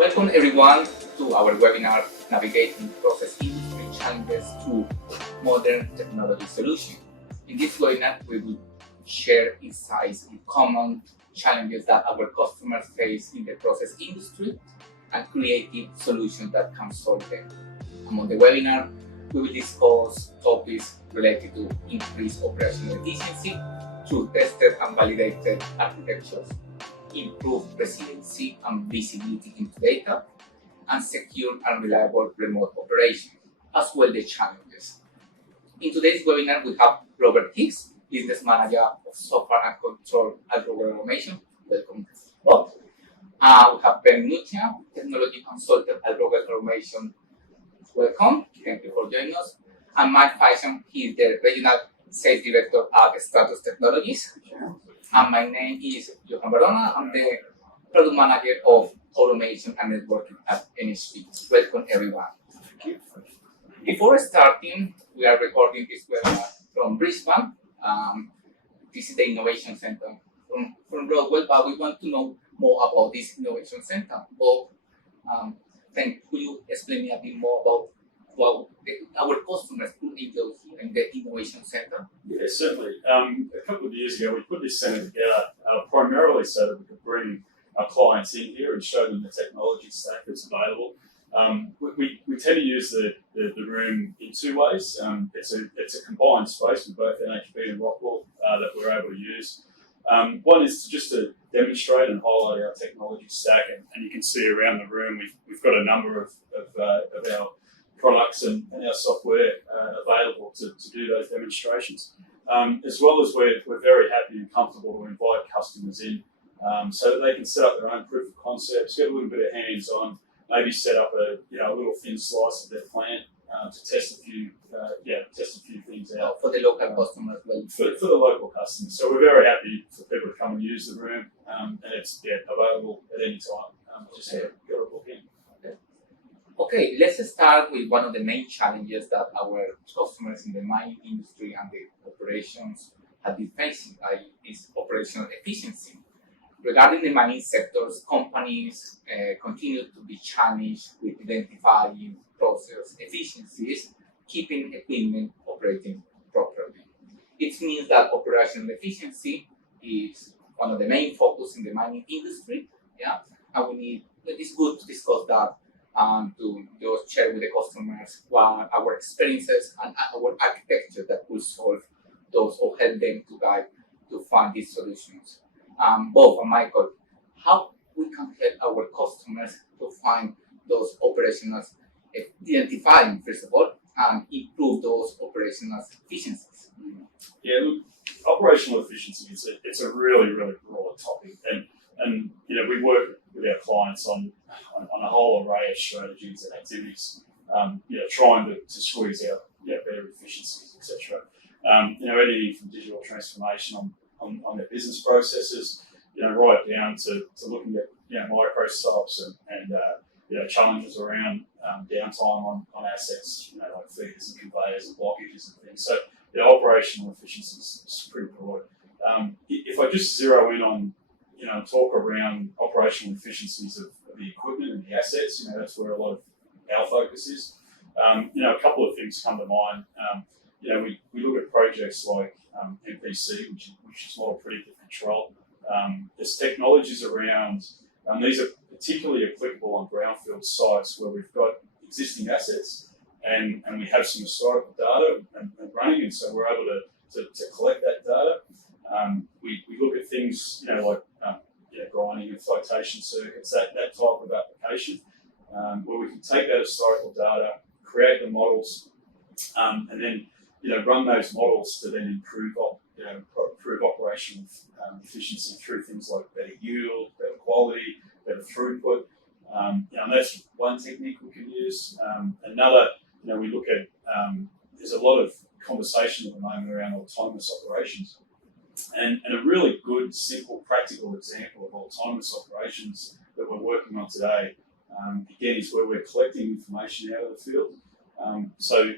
Welcome everyone to our webinar, Navigating Process Industry Challenges Through Modern Technology Solutions. In this webinar, we will share insights on common challenges that our customers face in the process industry and creative solutions that can solve them. Among the webinar, we will discuss topics related to increased operational efficiency through tested and validated architectures, improved resiliency and visibility into data, and secure and reliable remote operation, as well the challenges. In today's webinar, we have Robert Hicks, Business Manager of Software and Control at Robot Automation. Welcome, Bob. We have Ben Mucha, Technology Consultant at Robot Automation. Welcome. Thank you for joining us. And Mike Fashion, he is the Regional Sales Director at Status Technologies. And my name is Johan Barona. I'm the Product Manager of Automation and Networking at NHP. Welcome, everyone. Thank you. Before starting, we are recording this webinar from Brisbane. This is the Innovation Center from Broadwell, but we want to know more about this Innovation Center. Bob, could you explain me a bit more about what our customers could enjoy here in the Innovation Center? Yeah, certainly. A couple of years ago, we put this centre together primarily so that we could bring our clients in here and show them the technology stack that's available. We tend to use the room in two ways. It's a combined space with both NHP and Rockwell that we're able to use. One is just to demonstrate and highlight our technology stack, and you can see around the room we've got a number of our products and our software available to do those demonstrations. As well as we're very happy and comfortable to invite customers in so that they can set up their own proof of concepts, get a little bit of hands-on, maybe set up a little thin slice of their plant to test a few things out for the local customers. For the local customers. So we're very happy for people to come and use the room, and it's available at any time. Just get a book in. Okay, let's start with one of the main challenges that our customers in the mining industry and the operations have been facing, is operational efficiency. Regarding the mining sectors, companies continue to be challenged with identifying process efficiencies, keeping equipment operating properly. It means that operational efficiency is one of the main focus in the mining industry, and it's good to discuss that to just share with the customers what our experiences and our architecture that will solve those or help them to find these solutions. Bob and Michael, how we can help our customers to find those operational, identifying first of all, and improve those operational efficiencies? Yeah, look, operational efficiency it's a really, really broad topic, and we work with our clients on a whole array of strategies and activities, trying to squeeze out better efficiencies, etc. Anything from digital transformation on their business processes, right down to looking at micro stops and challenges around downtime on assets, like feeders and conveyors and blockages and things. So operational efficiency is pretty broad. If I just zero in on talk around operational efficiencies of the equipment and the assets, that's where a lot of our focus is. A couple of things come to mind. We look at projects like MPC, which is Model Predictive Control. There's technologies around, these are particularly applicable on brownfield sites where we've got existing assets and we have some historical data and running, and so we're able to collect that data. We look at things like grinding and flotation circuits, that type of application, where we can take that historical data, create the models, and then run those models to then improve operational efficiency through things like better yield, better quality, better throughput. And that's one technique we can use. Another, we look at, there's a lot of conversation at the moment around autonomous operations. And a really good, simple, practical example of autonomous operations that we're working on today, again, is where we're collecting information out of the field. So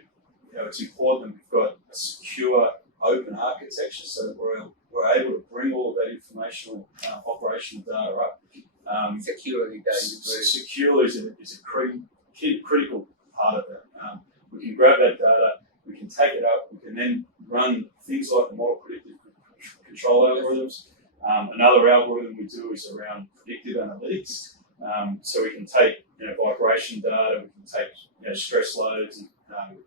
it's important that we've got a secure, open architecture so that we're able to bring all of that informational operational data up Security that is securely is a critical part of that. We can grab that data, we can take it up, we can then run things like the model predictive control algorithms. Another algorithm we do is around predictive analytics. So we can take vibration data, we can take stress loads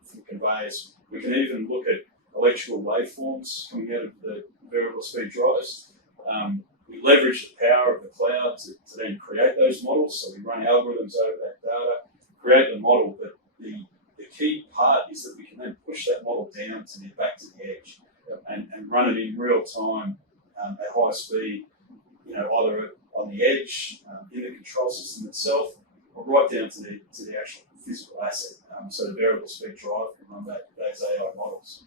from conveyors. We can even look at electrical waveforms coming out of the variable speed drives. We leverage the power of the cloud to then create those models. So we run algorithms over that data, create the model, but the key part is that we can then push that model down back to the edge and run it in real time at high speed, either on the edge, in the control system itself, or right down to the actual physical asset. So the variable speed drive can run those AI models.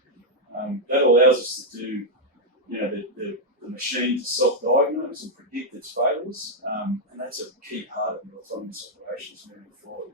That allows us to do, the machine to self-diagnose and predict its failures, and that's a key part of the autonomous operations moving forward.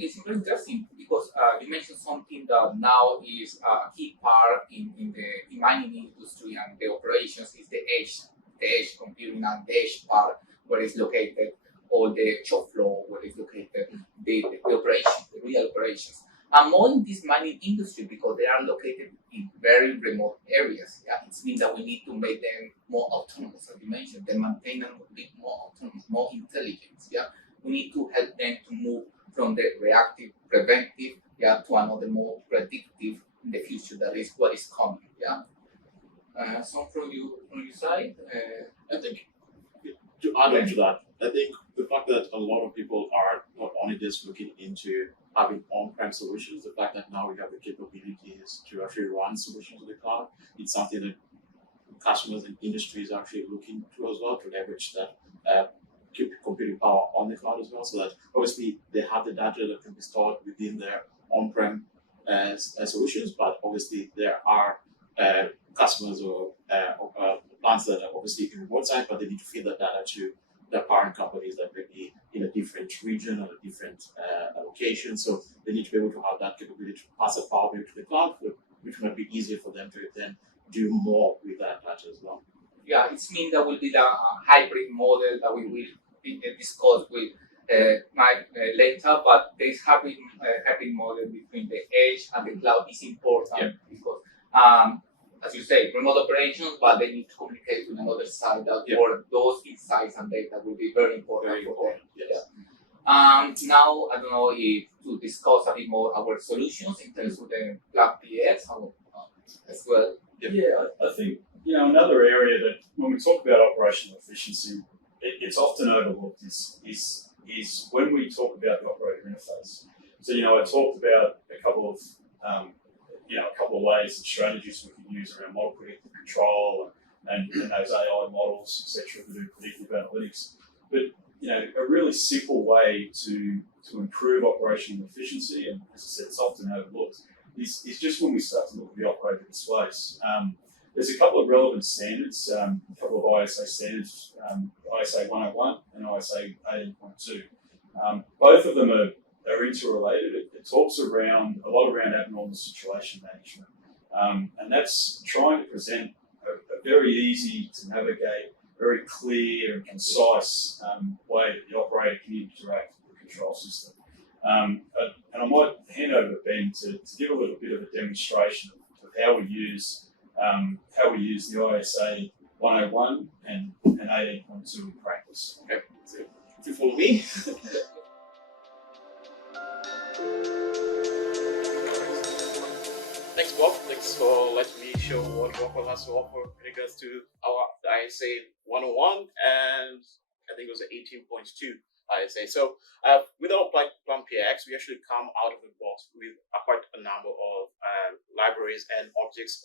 It's very interesting because you mentioned something that now is a key part in the mining industry and the operations is the edge computing and the edge part where it's located, or the shop floor where it's located, the operations, the real operations. And more in this mining industry because they are located in very remote areas. Yeah, it means that we need to make them more autonomous, as you mentioned. The maintenance will be more autonomous, more intelligent. Yeah, we need to help them to move from the reactive, preventive, to another more predictive in the future. That is what is coming. Yeah. Some from your side. I think to add on to that, I think the fact that a lot of people are not only just looking into having on-prem solutions, the fact that now we have the capabilities to actually run solutions in the cloud, it's something that customers and industries are actually looking to as well, to leverage that computing power on the cloud as well, so that obviously they have the data that can be stored within their on-prem solutions, but obviously there are customers or plants that are obviously in remote site, but they need to feed that data to their parent companies that may be in a different region or a different location. So they need to be able to have that capability to pass the power to the cloud, which might be easier for them to then do more with that data as well. Yeah, it means that will be the hybrid model that we will discuss with Mike later, but this hybrid model between the edge and the cloud is important because as you say, remote operations, but they need to communicate with another side that for those insights and data will be very important for them. Yes. Now, I don't know if to discuss a bit more our solutions in terms of the Black PX as well. Yeah, I think another area that when we talk about operational efficiency, it's often overlooked is when we talk about the operator interface. So I talked about a couple of ways and strategies we can use around model predictive control and those AI models, etc., to do predictive analytics. But a really simple way to improve operational efficiency, and as I said, it's often overlooked, is just when we start to look at the operator displays. There's a couple of relevant standards, a couple of ISA standards, ISA 101 and ISA 18.2. Both of them are interrelated. It talks a lot around abnormal situation management. And that's trying to present a very easy to navigate, very clear and concise way that the operator can interact with the control system. And I might hand over to Ben to give a little bit of a demonstration of how we use the ISA 101 and 18.2 in practice. Okay, so if you follow me. Thanks, Bob. Thanks for letting me show what Rockwell has to offer in regards to the ISA 101 and I think it was 18.2 ISA. So with our Plan PX, we actually come out of the box with quite a number of libraries and objects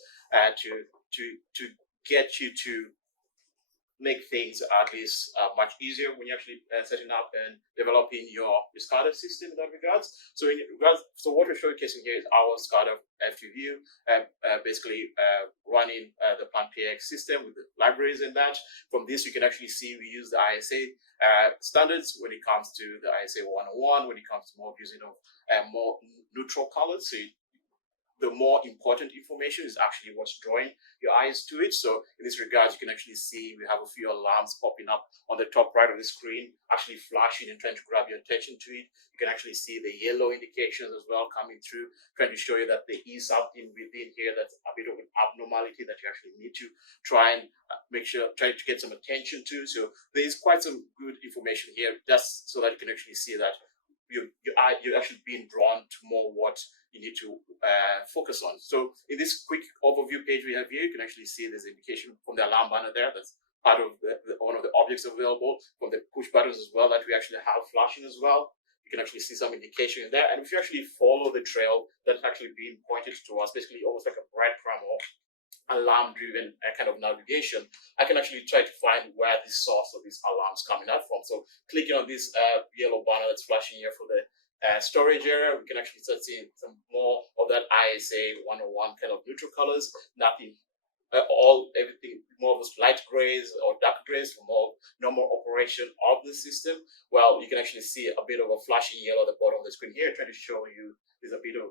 to get you to make things at least much easier when you're actually setting up and developing your SCADA system in that regards. So what we're showcasing here is our SCADA FTView, basically running the Plan PX system with the libraries in that. From this, you can actually see we use the ISA standards when it comes to the ISA 101, when it comes to more using of more neutral colors. So the more important information is actually what's drawing your eyes to it. So in this regard, you can actually see we have a few alarms popping up on the top right of the screen, actually flashing and trying to grab your attention to it. You can actually see the yellow indications as well coming through, trying to show you that there is something within here that's a bit of an abnormality that you actually need to try and try to get some attention to. So there is quite some good information here, just so that you can actually see that you're actually being drawn to more what you need to focus on. So in this quick overview page we have here, you can actually see there's indication from the alarm banner there. That's part of one of the objects available, from the push buttons as well that we actually have flashing as well. You can actually see some indication in there. And if you actually follow the trail that's actually being pointed to us, basically almost like a breadcrumb or alarm-driven kind of navigation, I can actually try to find where the source of these alarms coming out from. So clicking on this yellow banner that's flashing here for the storage area, we can actually start seeing some more of that ISA 101 kind of neutral colors, nothing, everything more of those light grays or dark grays for more normal operation of the system. Well, you can actually see a bit of a flashing yellow at the bottom of the screen here, trying to show you there's a bit of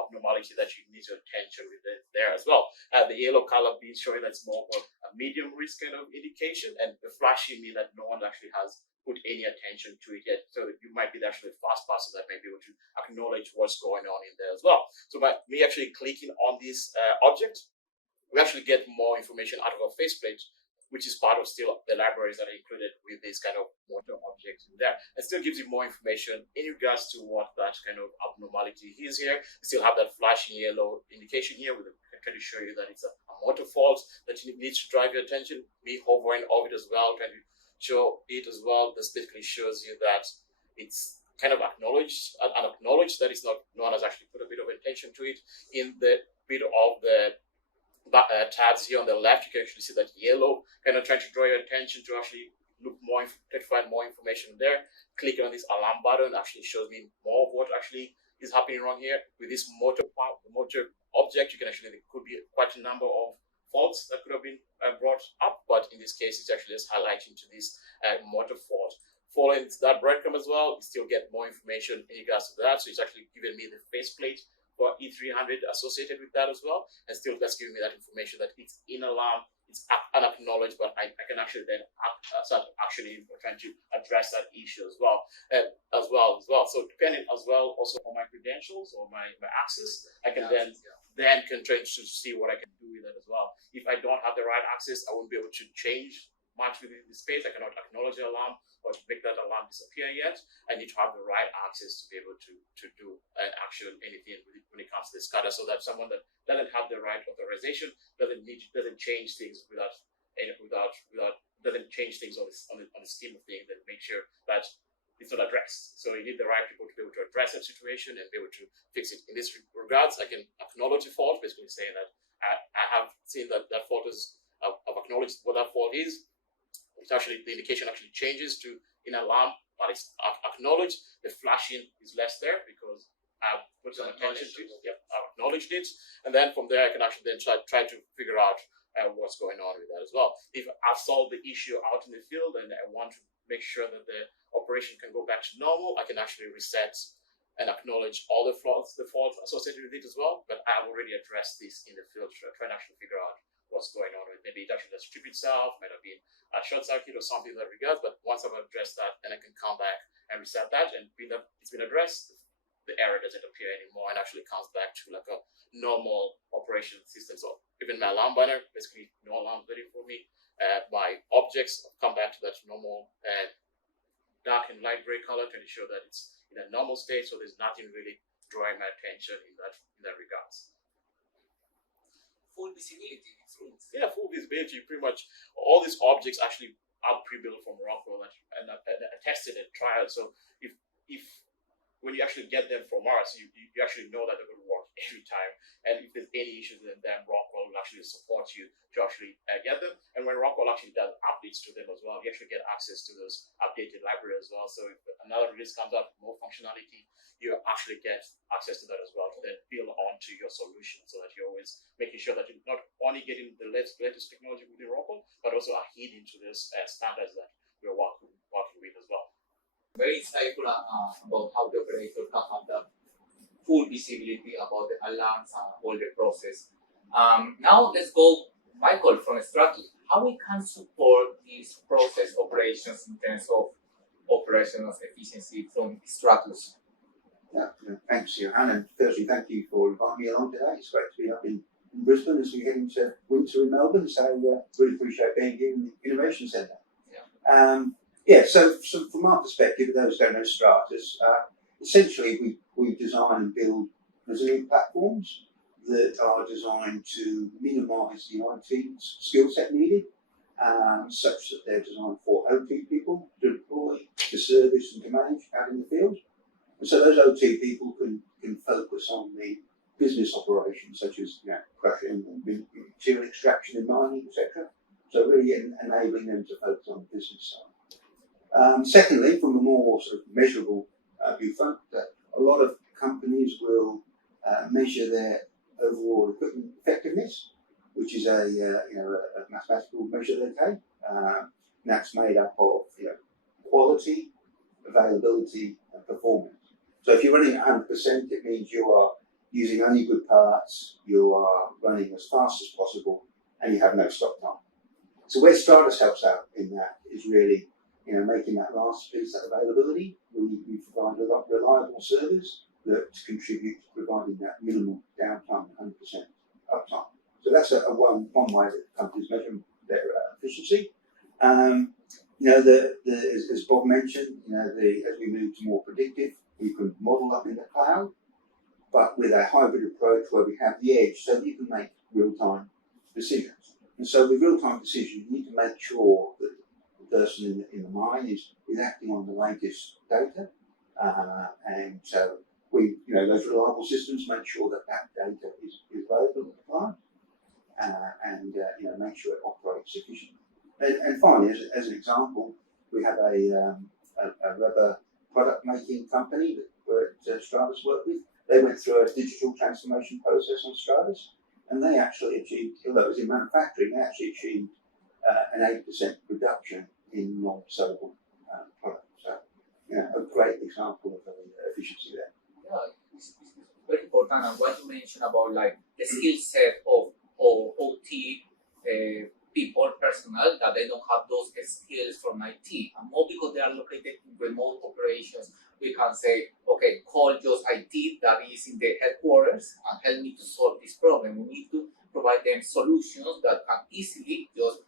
abnormality that you need to attention with it there as well. The yellow color being showing that's more of a medium risk kind of indication, and the flashing mean that no one actually has put any attention to it yet. So you might be actually a fast person that may be able to acknowledge what's going on in there as well. So by me actually clicking on this object, we actually get more information out of our faceplate, which is part of still the libraries that are included with this kind of motor object in there. It still gives you more information in regards to what that kind of abnormality is here. You still have that flashing yellow indication here with trying to show you that it's a motor fault that needs to drive your attention. Me hovering over it as well, trying to show it as well. This basically shows you that it's kind of acknowledged that it's not, no one has actually put a bit of attention to it. In the bit of the tabs here on the left, you can actually see that yellow kind of trying to draw your attention to actually look more, try to find more information there. Clicking on this alarm button actually shows me more of what actually is happening wrong here. With this motor object, you can actually, there could be quite a number of faults that could have been brought up, but in this case, it's actually just highlighting to this motor fault. Following that breadcrumb as well, you still get more information in regards to that. So it's actually giving me the faceplate for E300 associated with that as well, and still that's giving me that information that it's in alarm, it's unacknowledged, but I can actually then start actually trying to address that issue as well. So depending as well also on my credentials or my access, I can then can try to see what I can do with that as well. If I don't have the right access, I won't be able to change much within the space. I cannot acknowledge the alarm or to make that alarm disappear yet. I need to have the right access to be able to do an action, anything when it comes to the SCADA, so that someone that doesn't have the right authorization doesn't change things doesn't change things on the scheme of things, and make sure that it's not addressed. So you need the right people to be able to address that situation and be able to fix it. In this regards, I can acknowledge the fault, basically saying that I have seen that fault is, I've acknowledged what that fault is. It's actually, the indication actually changes to in alarm, but it's acknowledged. The flashing is less there because I've put some attention to it. Yep, I've acknowledged it, and then from there I can actually then try to figure out what's going on with that as well. If I've solved the issue out in the field and I want to make sure that the operation can go back to normal, I can actually reset and acknowledge all the faults associated with it as well. But I've already addressed this in the field, so I try and actually figure out what's going on with it. Maybe it actually the strip itself, might have been a short circuit or something in that regard. But once I've addressed that, then I can come back and reset that, and it's been addressed, the error doesn't appear anymore and actually comes back to like a normal operation system. So even my alarm banner, basically no alarm waiting for me. My objects come back to that normal dark and light gray color, trying to show that it's in a normal state. So there's nothing really drawing my attention in that regards. Full visibility. Yeah, full visibility. Pretty much all these objects actually are pre-built from Rockwell and tested and trialed. So if when you actually get them from us, you actually know that they're going to work every time. And if there's any issues, then Rockwell will actually support you to actually get them. And when Rockwell actually does updates to them as well, you actually get access to those updated libraries as well. So if another release comes out with more functionality, you actually get access to that as well to then build onto your solution, so that you're always making sure that you're not only getting the latest technology within Rockwell, but also adhering to those standards that we're working with as well. Very insightful about how the operator can have that full visibility about the alarms and all the process. Now let's go, Michael, from Stratus. How we can support these process operations in terms of operational efficiency from Stratus? Thanks, Johan, and firstly, thank you for inviting me along today. It's great to be up in Brisbane as we head into winter in Melbourne, so really appreciate being here in the Innovation Centre. So from our perspective, those who don't know Stratus, essentially we design and build resilient platforms that are designed to minimise the IT skill set needed, such that they're designed for OT people to deploy, to service and to manage out in the field. And so those OT people can focus on the business operations, such as crushing and material extraction and mining, etc. So really enabling them to focus on the business side. Secondly, from a more sort of measurable viewpoint, a lot of companies will measure their overall equipment effectiveness, which is a mathematical measure they take. And that's made up of quality, availability, and performance. So if you're running at 100%, it means you are using only good parts, you are running as fast as possible, and you have no stop time. So where Stratus helps out in that is really making that last piece, that availability. We provide a lot of reliable servers that contribute to providing that minimal downtime, 100% uptime. So that's one way that companies measure their efficiency. As Bob mentioned, as we move to more predictive, we can model up in the cloud, but with a hybrid approach where we have the edge, so that you can make real-time decisions. And so with real-time decisions, you need to make sure that the person in the mine is acting on the latest data, and so those reliable systems make sure that data is available at the client, and make sure it operates efficiently. And finally, as an example, we have a rubber product making company that Stratus worked with. They went through a digital transformation process on Stratus, and they actually achieved, although it was in manufacturing, they actually achieved an 8% reduction in non-sellable products. So, a great example of efficiency there. Yeah, it's very important. And what you mentioned about the skill set of OT people, personnel, that they don't have those skills from IT, and more because they are located in remote operations. We can say, okay, call just IT that is in the headquarters and help me to solve this problem. We need to provide them solutions that can easily just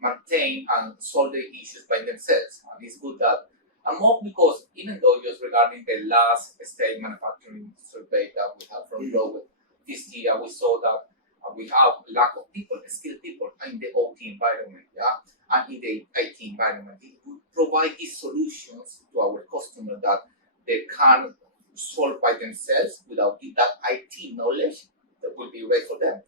maintain and solve the issues by themselves. And it's good that, and more because even though just regarding the last state manufacturing survey that we have from Global this year, we saw that we have lack of people, skilled people in the OT environment, and in the IT environment. We provide these solutions to our customer that they can solve by themselves without that IT knowledge that will be right for them.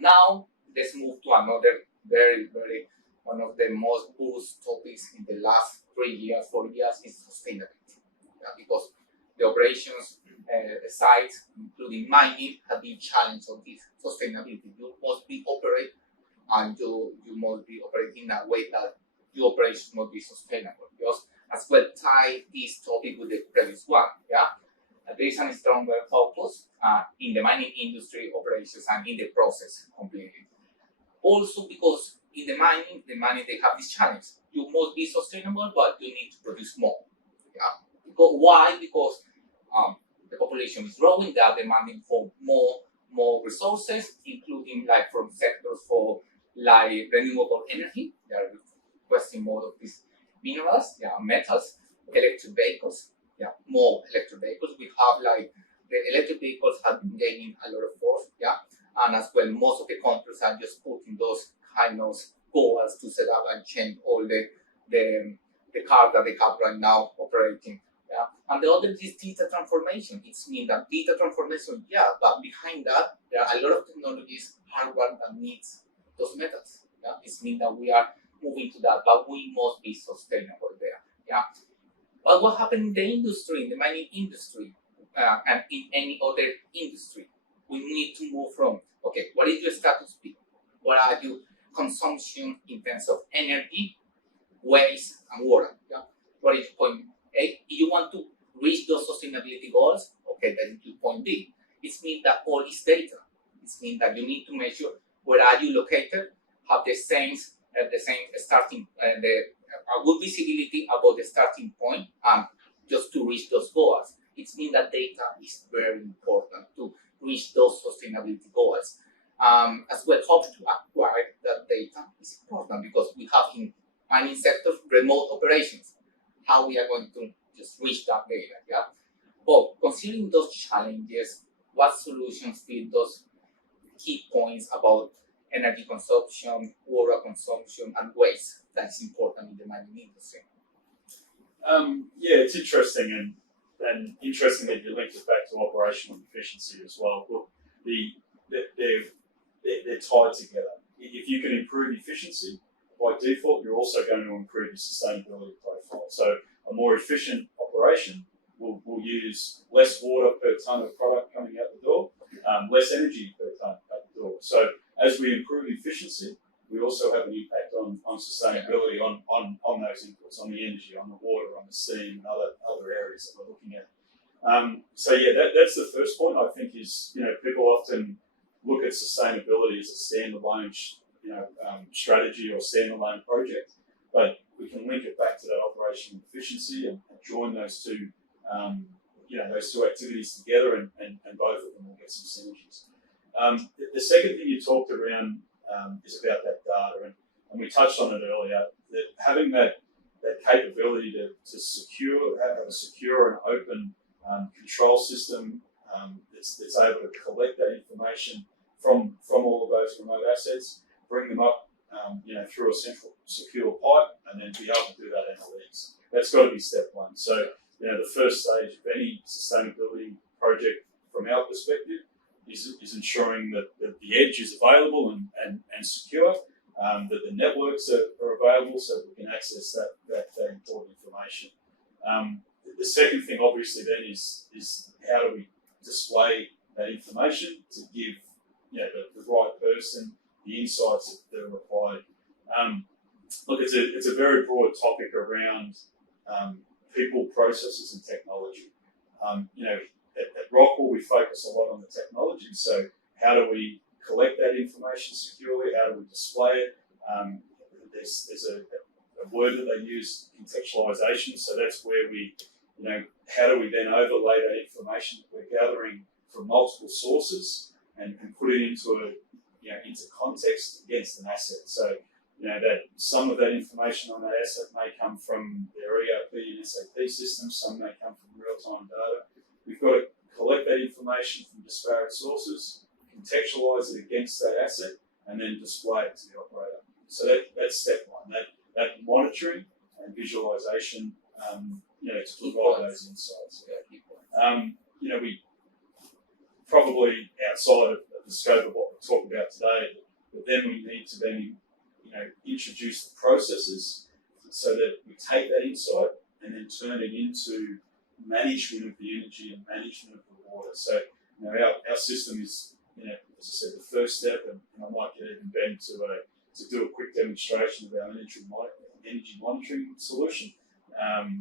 Now, let's move to another very, very, one of the most buzz topics in the last 3 years, 4 years is sustainability. Because the operations, the sites, including mining, have been challenged on this sustainability. You must be operate, and you must be operating in a way that your operations must be sustainable. Just as well tie this topic with the previous one. There is a stronger focus in the mining industry operations and in the process completely. Also because in the mining they have this challenge. You must be sustainable, but you need to produce more. Why? Because the population is growing, they are demanding for more resources, including from sectors for renewable energy. They are requesting more of these minerals, metals, electric vehicles, more electric vehicles. We have the electric vehicles have been gaining a lot of force, and as well most of the countries are just putting those kind of goals to set up and change all the cars that they have right now operating. And the other is data transformation. It means that data transformation, but behind that, there are a lot of technologies, hardware that needs those methods. It means that we are moving to that, but we must be sustainable there. But what happened in the industry, in the mining industry, and in any other industry? We need to move from, okay, what is your status P? What are your consumption in terms of energy, waste, and water? What is point A? If you want to reach those sustainability goals, okay, then are you located, have the same starting, a good visibility about the starting point, just to reach those goals. It means that data is very important to reach those sustainability goals. As well, how to acquire that data is important because we have in mining sector remote operations. How we are going to just reach that data, yeah? But considering those challenges, what solutions fit those key points about energy consumption, water consumption, and waste that is important in the mining industry? Yeah, it's interesting, and interesting that you linked it back to operational efficiency as well. Look, they're tied together. If you can improve efficiency, by default, you're also going to improve your sustainability profile. So a more efficient operation will use less water per tonne of product coming out the door, less energy per tonne out the door. So as we improve efficiency, we also have an impact on sustainability, on those inputs, on the energy, on the water, on the steam, and other areas that we're looking at. So yeah, that's the first point. I think is, people often look at sustainability as a standalone strategy or standalone project, but we can link it back to that operational efficiency and join those two activities together, and both of them will get some synergies. The second thing you talked around is about that data, and we touched on it earlier, that having that capability to have a secure and open control system that's able to collect that information from all of those remote assets, bring them up through a central secure pipe, and then be able to do that analytics. That's got to be step one. So the first stage of any sustainability project from our perspective is ensuring that the edge is available and secure, that the networks are available so that we can access that important information. The second thing, obviously, then is how do we display that information to give the right person the insights that are required. Look, it's a very broad topic around people, processes, and technology. At Rockwell, we focus a lot on the technology. So how do we collect that information securely? How do we display it? There's a word that they use, contextualization. So that's where we, how do we then overlay that information that we're gathering from multiple sources and put it into context against an asset. So that some of that information on that asset may come from their ERP and SAP systems, some may come from real-time data. We've got to collect that information from disparate sources, contextualize it against that asset, and then display it to the operator. So that's step one. That monitoring and visualization, to provide those insights. We probably outside of the scope of what we're talking about today, but then we need to then introduce the processes so that we take that insight and then turn it into management of the energy and management of the water. So our system is, as I said, the first step, and I might get even Ben to do a quick demonstration of our energy monitoring solution.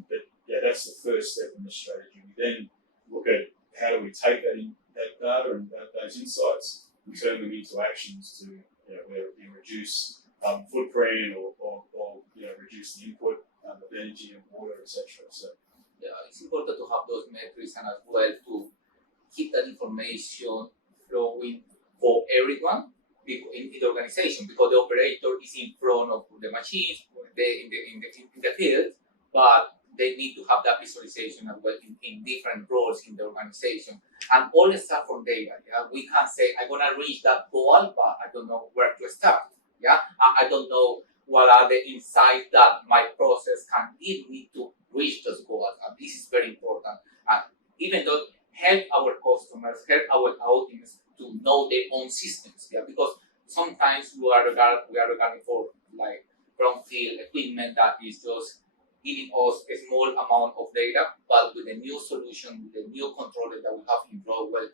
But yeah, that's the first step in the strategy. We then look at how do we take that data and those insights and turn them into actions to whether it be reduce footprint or reduce the input of energy and water, etc. So yeah, it's important to have those metrics and as well to keep that information flowing for everyone in the organization, because the operator is in front of the machines in the field, but they need to have that visualization as well in different roles in the organization. And all the stuff from data. Yeah? We can say, I'm going to reach that goal, but I don't know where to start. Yeah, I don't know what are the insights that my process can give me to reach those goals. And this is very important. And even though help our customers, help our audience to know their own systems. Yeah, because sometimes we are regarding for like brownfield equipment that is just giving us a small amount of data, but with the new solution, the new controller that we have in Rockwell,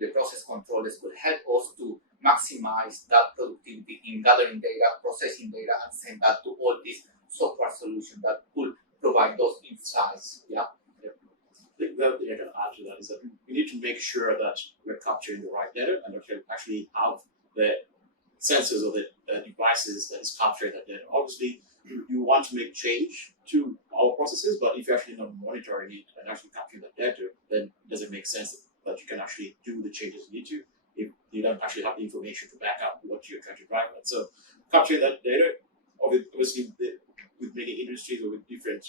the process controllers will help us to maximize that productivity in gathering data, processing data, and send that to all these software solutions that will provide those insights. Yeah. I think the other thing I can add to that is that we need to make sure that we're capturing the right data and that we actually have the sensors or the devices that is capturing that data. Obviously, you want to make change to our processes, but if you're actually not monitoring it and actually capturing that data, then it doesn't make sense that you can actually do the changes you need to if you don't actually have the information to back up what you're trying to drive at. So capturing that data, obviously with many industries or with different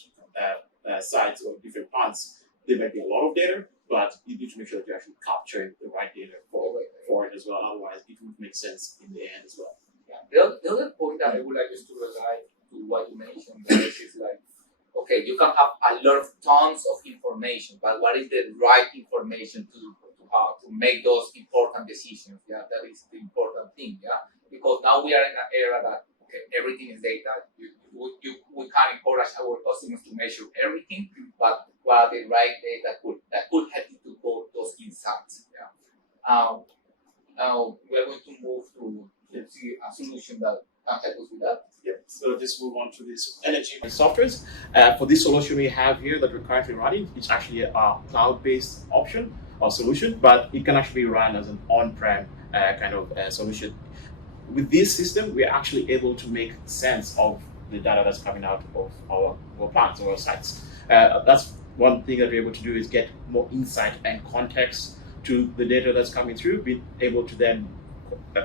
sites or different plants, there might be a lot of data, but you need to make sure that you're actually capturing the right data for it as well. Otherwise, it won't make sense in the end as well. Yeah. The other point that I would like us to relate to what you mentioned guys, is like, okay, you can have a lot of tons of information, but what is the right information to make those important decisions? Yeah, that is the important thing. Yeah, because now we are in an era that everything is data. We can encourage our customers to measure everything, but what are the right data that could help you to go those insights? Yeah. Now we're going to move to let's see a solution that can help us with that. Yep. So just move on to this NHP softwares. For this solution we have here that we're currently running, it's actually a cloud-based option or solution, but it can actually be run as an on-prem kind of solution. With this system, we're actually able to make sense of the data that's coming out of our plants or our sites. That's one thing that we're able to do, is get more insight and context to the data that's coming through, being able to then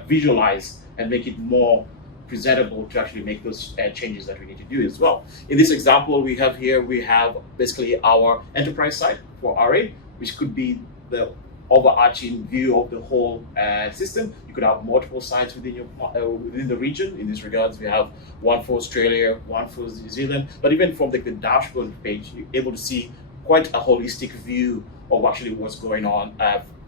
visualize and make it more presentable to actually make those changes that we need to do as well. In this example we have here, we have basically our enterprise site for RA, which could be the overarching view of the whole system. You could have multiple sites within your within the region. In this regards, we have one for Australia, one for New Zealand. But even from the dashboard page, you're able to see quite a holistic view of actually what's going on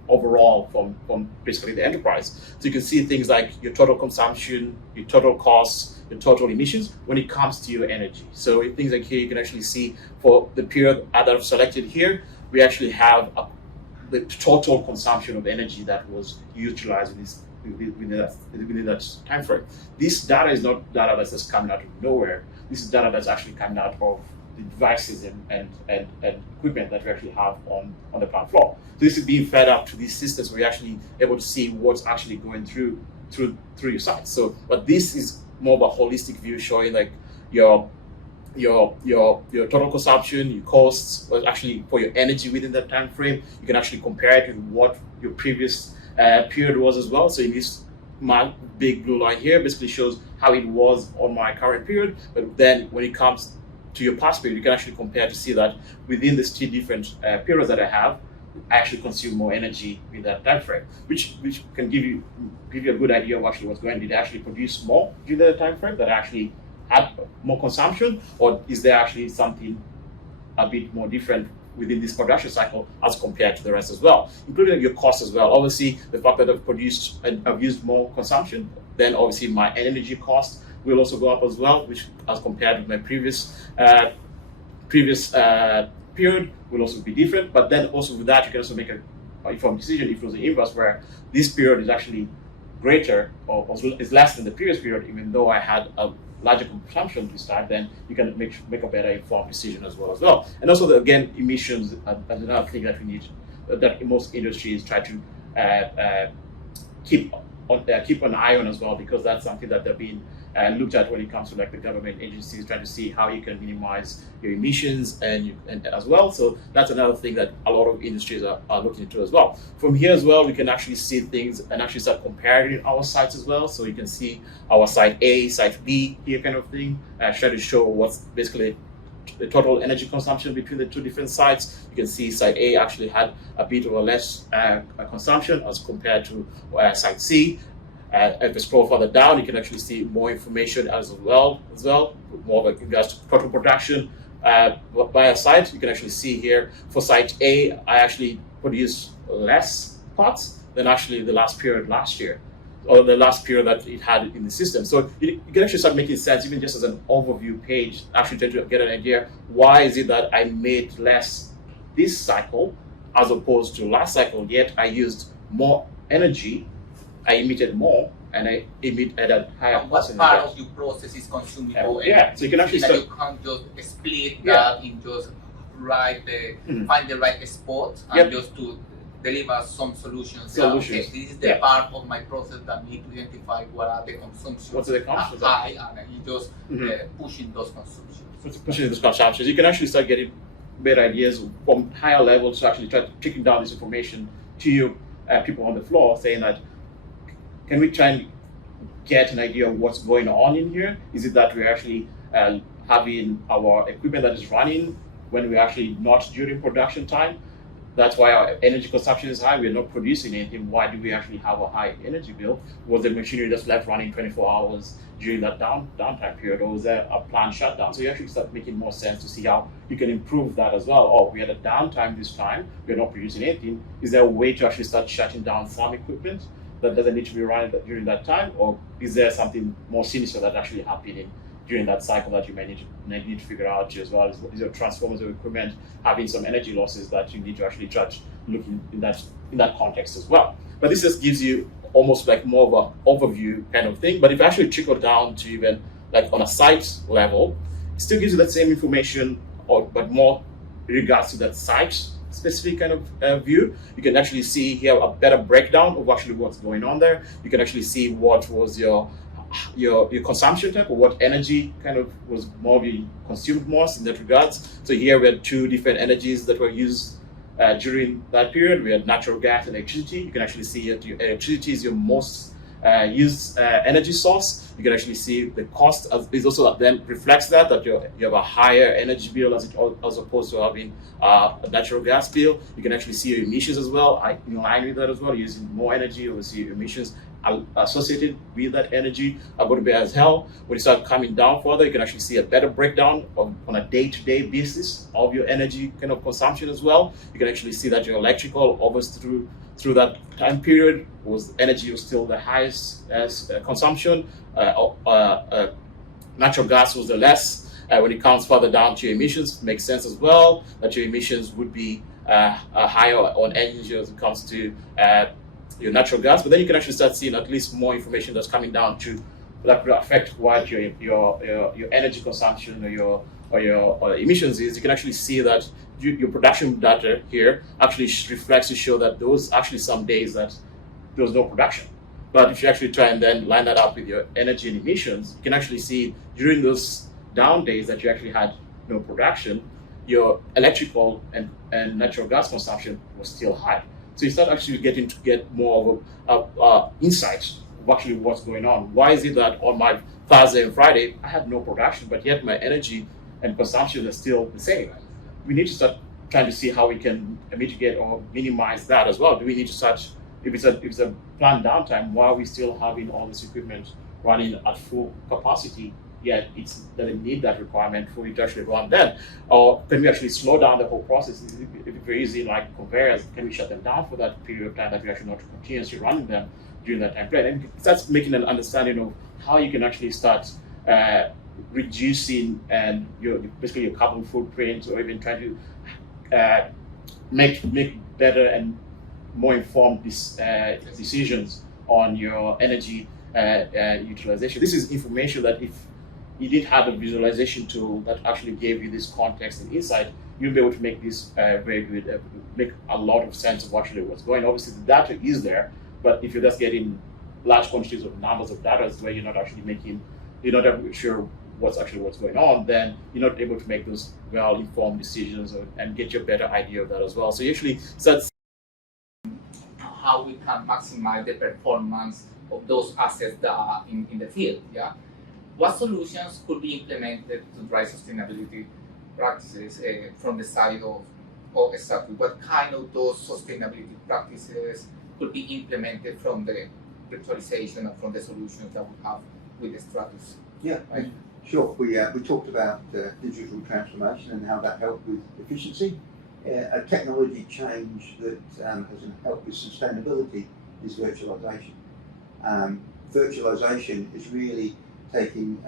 overall from basically the enterprise. So you can see things like your total consumption, your total costs, your total emissions when it comes to your energy. So things like here, you can actually see for the period that I've selected here, we actually have the total consumption of energy that was utilized within that time frame. This data is not data that's just coming out of nowhere. This is data that's actually coming out of the devices and equipment that we actually have on the plant floor. So this is being fed up to these systems where you're actually able to see what's actually going through your site. So, but this is more of a holistic view showing like your total consumption, your costs, but actually for your energy within that time frame. You can actually compare it with what your previous period was as well. So in this, my big blue line here basically shows how it was on my current period, but then when it comes to your past period, you can actually compare to see that within these two different periods that I have, I actually consume more energy in that time frame, which can give you a good idea of actually what's going on. Did I actually produce more during that time frame that I actually had more consumption, or is there actually something a bit more different within this production cycle as compared to the rest as well, including your costs as well? Obviously, the fact that I've produced and I've used more consumption, then obviously my energy cost will also go up as well, which as compared with my previous period will also be different. But then also with that, you can also make a informed decision if it was the inverse, where this period is actually greater or is less than the previous period, even though I had a larger consumption this time, then you can make a better informed decision as well. And also again, emissions is another thing that we need, that most industries try to keep an eye on as well, because that's something that they've been looked at when it comes to like the government agencies, trying to see how you can minimize your emissions and as well. So that's another thing that a lot of industries are looking into as well. From here as well, we can actually see things and actually start comparing our sites as well. So you can see our site A, site B here kind of thing, try to show what's basically the total energy consumption between the two different sites. You can see site A actually had a bit of a less consumption as compared to site C. If you scroll further down, you can actually see more information as well, more like regards to total production by a site. You can actually see here for site A, I actually produced less pots than actually the last period last year, or the last period that it had in the system. So you can actually start making sense, even just as an overview page, actually trying to get an idea, why is it that I made less this cycle as opposed to last cycle, yet I used more energy, I emitted more, and I emit at a higher cost. What part of your process is consumable? So you can actually that you can't just split that in just find the right spot and just to deliver some solutions. Solutions. Okay, this is the Yeah. part of my process that need to identify what are the consumptions. What's the consumptions? High, and you just Mhm. pushing those consumptions. So to push into those consumptions, you can actually start getting better ideas from higher levels to actually try trickling down this information to you, people on the floor, saying that, can we try and get an idea of what's going on in here? Is it that we're actually having our equipment that is running when we're actually not during production time? That's why our energy consumption is high. We're not producing anything. Why do we actually have a high energy bill? Was the machinery just left running 24 hours during that downtime period, or was there a planned shutdown? So you actually start making more sense to see how you can improve that as well. Oh, we had a downtime this time. We're not producing anything. Is there a way to actually start shutting down some equipment that doesn't need to be running during that time, or is there something more sinister that's actually happening during that cycle that you may need to figure out as well? Is your transformers or equipment having some energy losses that you need to actually judge looking in that context as well? But this just gives you almost like more of an overview kind of thing. But if you actually trickle down to even like on a site level, it still gives you that same information, but more in regards to that site specific kind of view. You can actually see here a better breakdown of actually what's going on there. You can actually see what was your consumption type, or what energy kind of was more being consumed most in that regards. So here we had two different energies that were used during that period. We had natural gas and electricity. You can actually see that your electricity is your most used energy source. You can actually see the cost is also then reflects that you have a higher energy bill as opposed to having a natural gas bill. You can actually see your emissions as well. In line with that as well, using more energy, obviously your emissions associated with that energy are going to be as hell. When you start coming down further, you can actually see a better breakdown on a day-to-day basis of your energy kind of consumption as well. You can actually see that your electrical, obviously through that time period, energy was still the highest as consumption. Natural gas was the less. When it comes further down to your emissions, it makes sense as well that your emissions would be higher on energy as it comes to your natural gas. But then you can actually start seeing at least more information that's coming down to that will affect what your energy consumption or your emissions is. You can actually see that your production data here actually reflects to show that those actually some days that there was no production. But if you actually try and then line that up with your energy and emissions, you can actually see during those down days that you actually had no production, your electrical and natural gas consumption was still high. So you start actually getting to get more of insight of actually what's going on. Why is it that on my Thursday and Friday, I had no production, but yet my energy and consumption is still the same? We need to start trying to see how we can mitigate or minimize that as well. Do we need to start, if it's a planned downtime, why are we still having all this equipment running at full capacity, yet it doesn't need that requirement for it to actually run then? Or can we actually slow down the whole process? If we're using like conveyors, can we shut them down for that period of time that we're actually not continuously running them during that time period? And it starts making an understanding of how you can actually start reducing and basically your carbon footprint, or even trying to make better and more informed decisions on your energy utilization. This is information that if you did have a visualization tool that actually gave you this context and insight, you'll be able to make this very good, make a lot of sense of actually what's going on. Obviously, the data is there, but if you're just getting large quantities of numbers of data where you're not sure what's going on, then you're not able to make those well-informed decisions and get your better idea of that as well. So you actually start how we can maximize the performance of those assets that are in the field. Yeah, what solutions could be implemented to drive sustainability practices from the side of exactly what kind of those sustainability practices could be implemented from the virtualization or from the solutions that we have with the Stratus? Yeah, sure. We talked about digital transformation and how that helped with efficiency. A technology change that has helped with sustainability is virtualization. Virtualization is really taking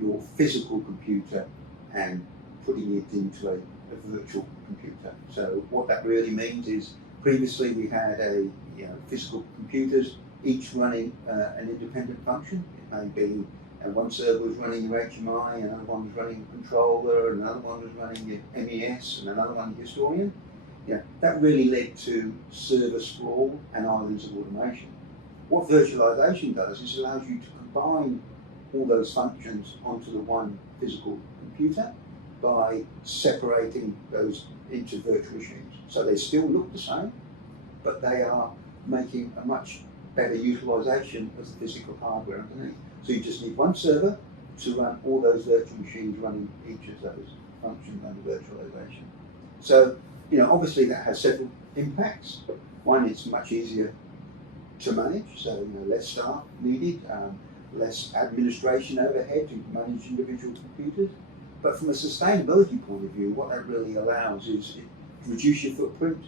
your physical computer and putting it into a virtual computer. So what that really means is previously we had physical computers, each running an independent function. It may be one server was running your HMI, another one was running a controller, another one was running your MES, and another one your historian. that really led to server sprawl and islands of automation. What virtualization does is allows you to combine all those functions onto the one physical computer by separating those into virtual machines. So they still look the same, but they are making a much better utilization of the physical hardware underneath. So you just need one server to run all those virtual machines running each of those functions under virtualization. So, obviously that has several impacts. One, it's much easier to manage, so less staff needed, less administration overhead to manage individual computers. But from a sustainability point of view, what that really allows is it reduce your footprint,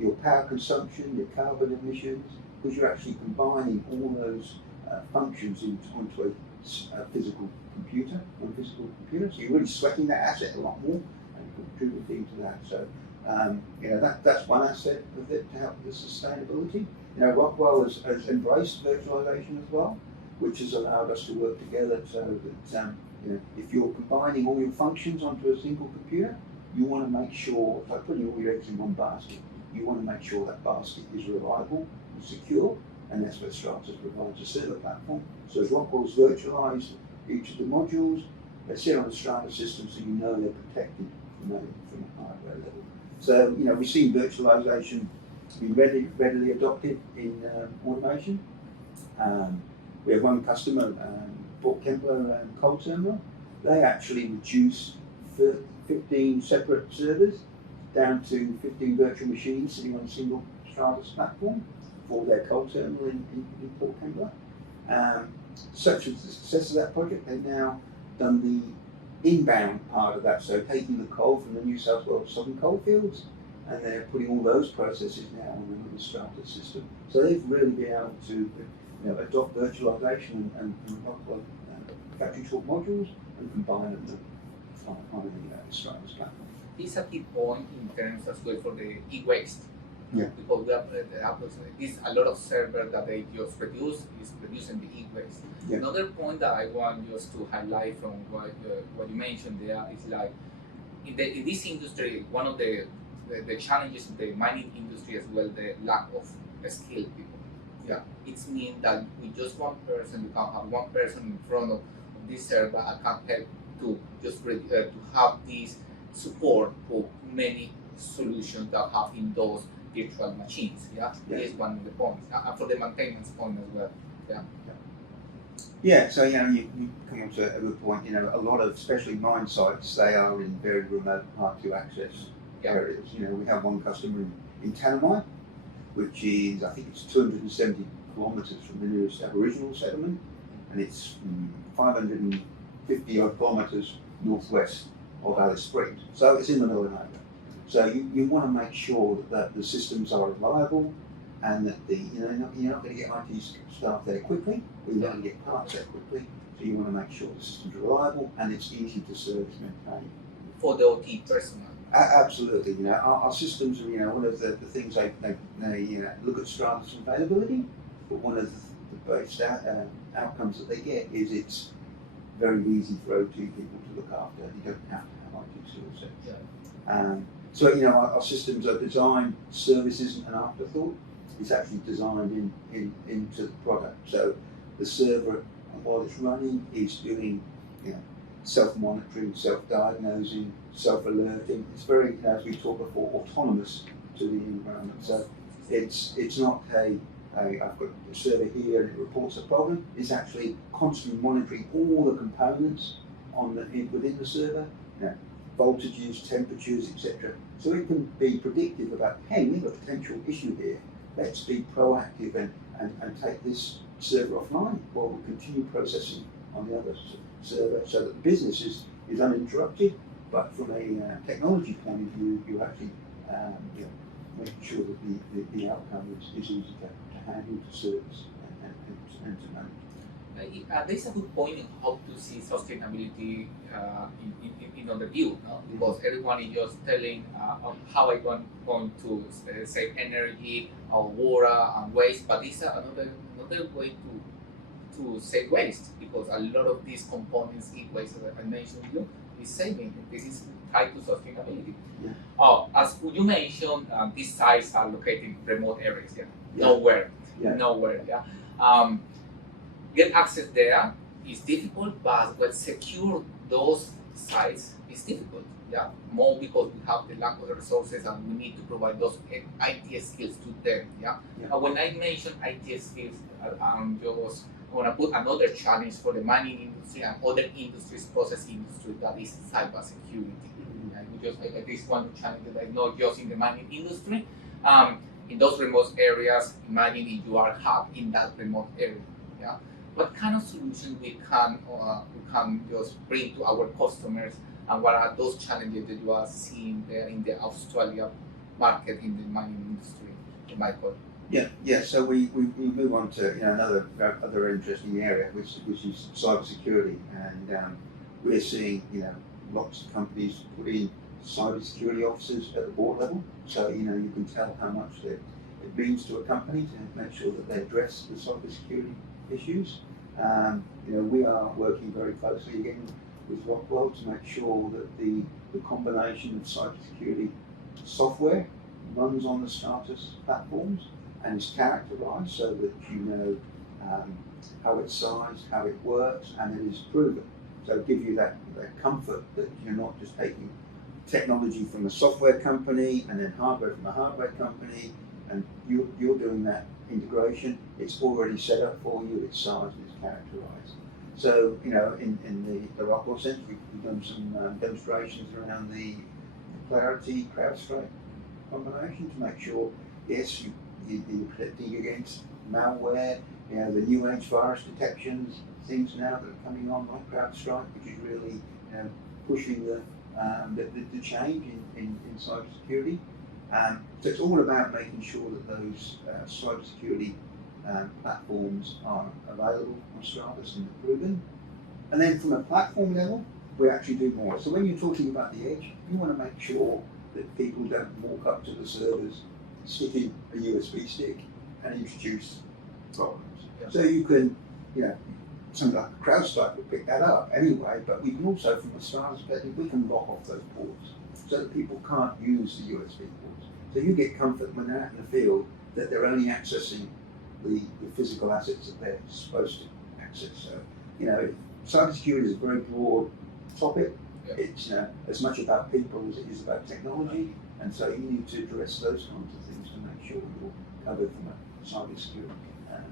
your power consumption, your carbon emissions, because you're actually combining all those functions onto a physical computer, So you're really sweating that asset a lot more and contributing to that. So that's one aspect of it to help with sustainability. Rockwell has embraced virtualization as well, which has allowed us to work together so that if you're combining all your functions onto a single computer, you want to make sure, by putting all your eggs in one basket, you want to make sure that basket is reliable and secure, and that's where Stratus provides a server platform. So as Rockwell's virtualized each of the modules, they sit on the Strata system so they're protected from a hardware level. So, we've seen virtualization be readily adopted in automation. We have one customer, Port Kembla Coal Terminal. They actually reduced 15 separate servers down to 15 virtual machines sitting on a single Stratus platform for their coal terminal in Port Kembla. Such as the success of that project, they've now done the inbound part of that, so taking the coal from the New South Wales southern coalfields, and they're putting all those processes now on the Stratus system. So they've really been able to adopt virtualization and factory talk modules and combine them on the Stratus platform. This is a key point in terms as well for the e-waste. Yeah. Because this a lot of servers that they just produce is producing the e-waste. Yeah. Another point that I want just to highlight from what you mentioned there is like in this industry, one of the challenges of the mining industry as well, the lack of skilled people. Yeah. It's mean that with just one person, you can have one person in front of this server and can help to just to have this support for many solutions that have in those virtual machines. This is one of the points, and for the maintenance point as well. Yeah, so you come on to a good point. A lot of, especially mine sites, they are in very remote, hard to access areas. We have one customer in Tanami, which is, I think it's 270 kilometres from the nearest Aboriginal settlement, and it's 550 odd kilometres northwest of Alice Springs. So it's in the middle of nowhere. So you want to make sure that the systems are reliable, and that you're not going to get IT staff there quickly, or you're not going to get parts there quickly. So you want to make sure the system's reliable and it's easy to service, maintain. For the OT personnel. Absolutely. Our systems are one of the things they look at Stratus availability, but one of the best outcomes that they get is it's very easy for OT people to look after. You don't have to have IT skill sets. So our systems are designed, service isn't an afterthought, it's actually designed into the product. So the server, while it's running, is doing self-monitoring, self-diagnosing, self-alerting. It's very, as we talked before, autonomous to the environment. So it's not I've got a server here and it reports a problem. It's actually constantly monitoring all the components within the server, voltages, temperatures, etc. So it can be predictive about, hey, we have a potential issue here. Let's be proactive and take this server offline while we continue processing on the other server, so that the business is uninterrupted. But from a technology point of view, you actually making sure that the outcome is easy to handle, to service, and to manage. There's a good point in how to see sustainability in other view, because everyone is just telling how I'm going to save energy, water and waste, but this is another way to save waste, because a lot of these components, e-waste that I mentioned, is saving. This is tied to sustainability. Oh, as you mentioned, these sites are located in remote areas. Yeah, Yeah. nowhere, Yeah. nowhere. Yeah, get access there is difficult, but when secure those sites is difficult. Yeah, more because we have the lack of the resources and we need to provide those IT skills to them. Yeah, Yeah. and when I mention IT skills, just want to put another challenge for the mining industry and other industries, process industry, that is cybersecurity. And we just like this one challenge that is not just in the mining industry. In those remote areas, imagine if you are hub in that remote area. Yeah, what kind of solutions we can just bring to our customers, and what are those challenges that you are seeing there in the Australia market in the mining industry, Michael? Yeah. So we move on to another other interesting area, which is cybersecurity, and we're seeing lots of companies put in cybersecurity officers at the board level. So you can tell how much it means to a company to make sure that they address the cybersecurity issues. We are working very closely again with Rockwell to make sure that the combination of cybersecurity software runs on the Stratus platforms and is characterized so that how it's sized, how it works, and it is proven. So it gives you that comfort that you're not just taking technology from a software company and then hardware from a hardware company, and you're doing that integration. It's already set up for you, it's sized, it's characterized. So, in the Rockwell Centre, we've done some demonstrations around the Clarity CrowdStrike combination to make sure, yes, you're protecting against malware, the new age virus detections, things now that are coming on like CrowdStrike, which is really pushing the change in cybersecurity. So it's all about making sure that those cybersecurity platforms are available on Stratus and proven. And then from a platform level, we actually do more. So when you're talking about the edge, you want to make sure that people don't walk up to the servers, stick in a USB stick, and introduce problems. Yeah. So you can, something like CrowdStrike would pick that up anyway, but we can also, from a Stratus perspective, we can lock off those ports so that people can't use the USB ports. So you get comfort when they're out in the field that they're only accessing the physical assets that they're supposed to access. So, cybersecurity is a very broad topic. Yeah. It's as much about people as it is about technology, and so you need to address those kinds of things to make sure you're covered from a cybersecurity.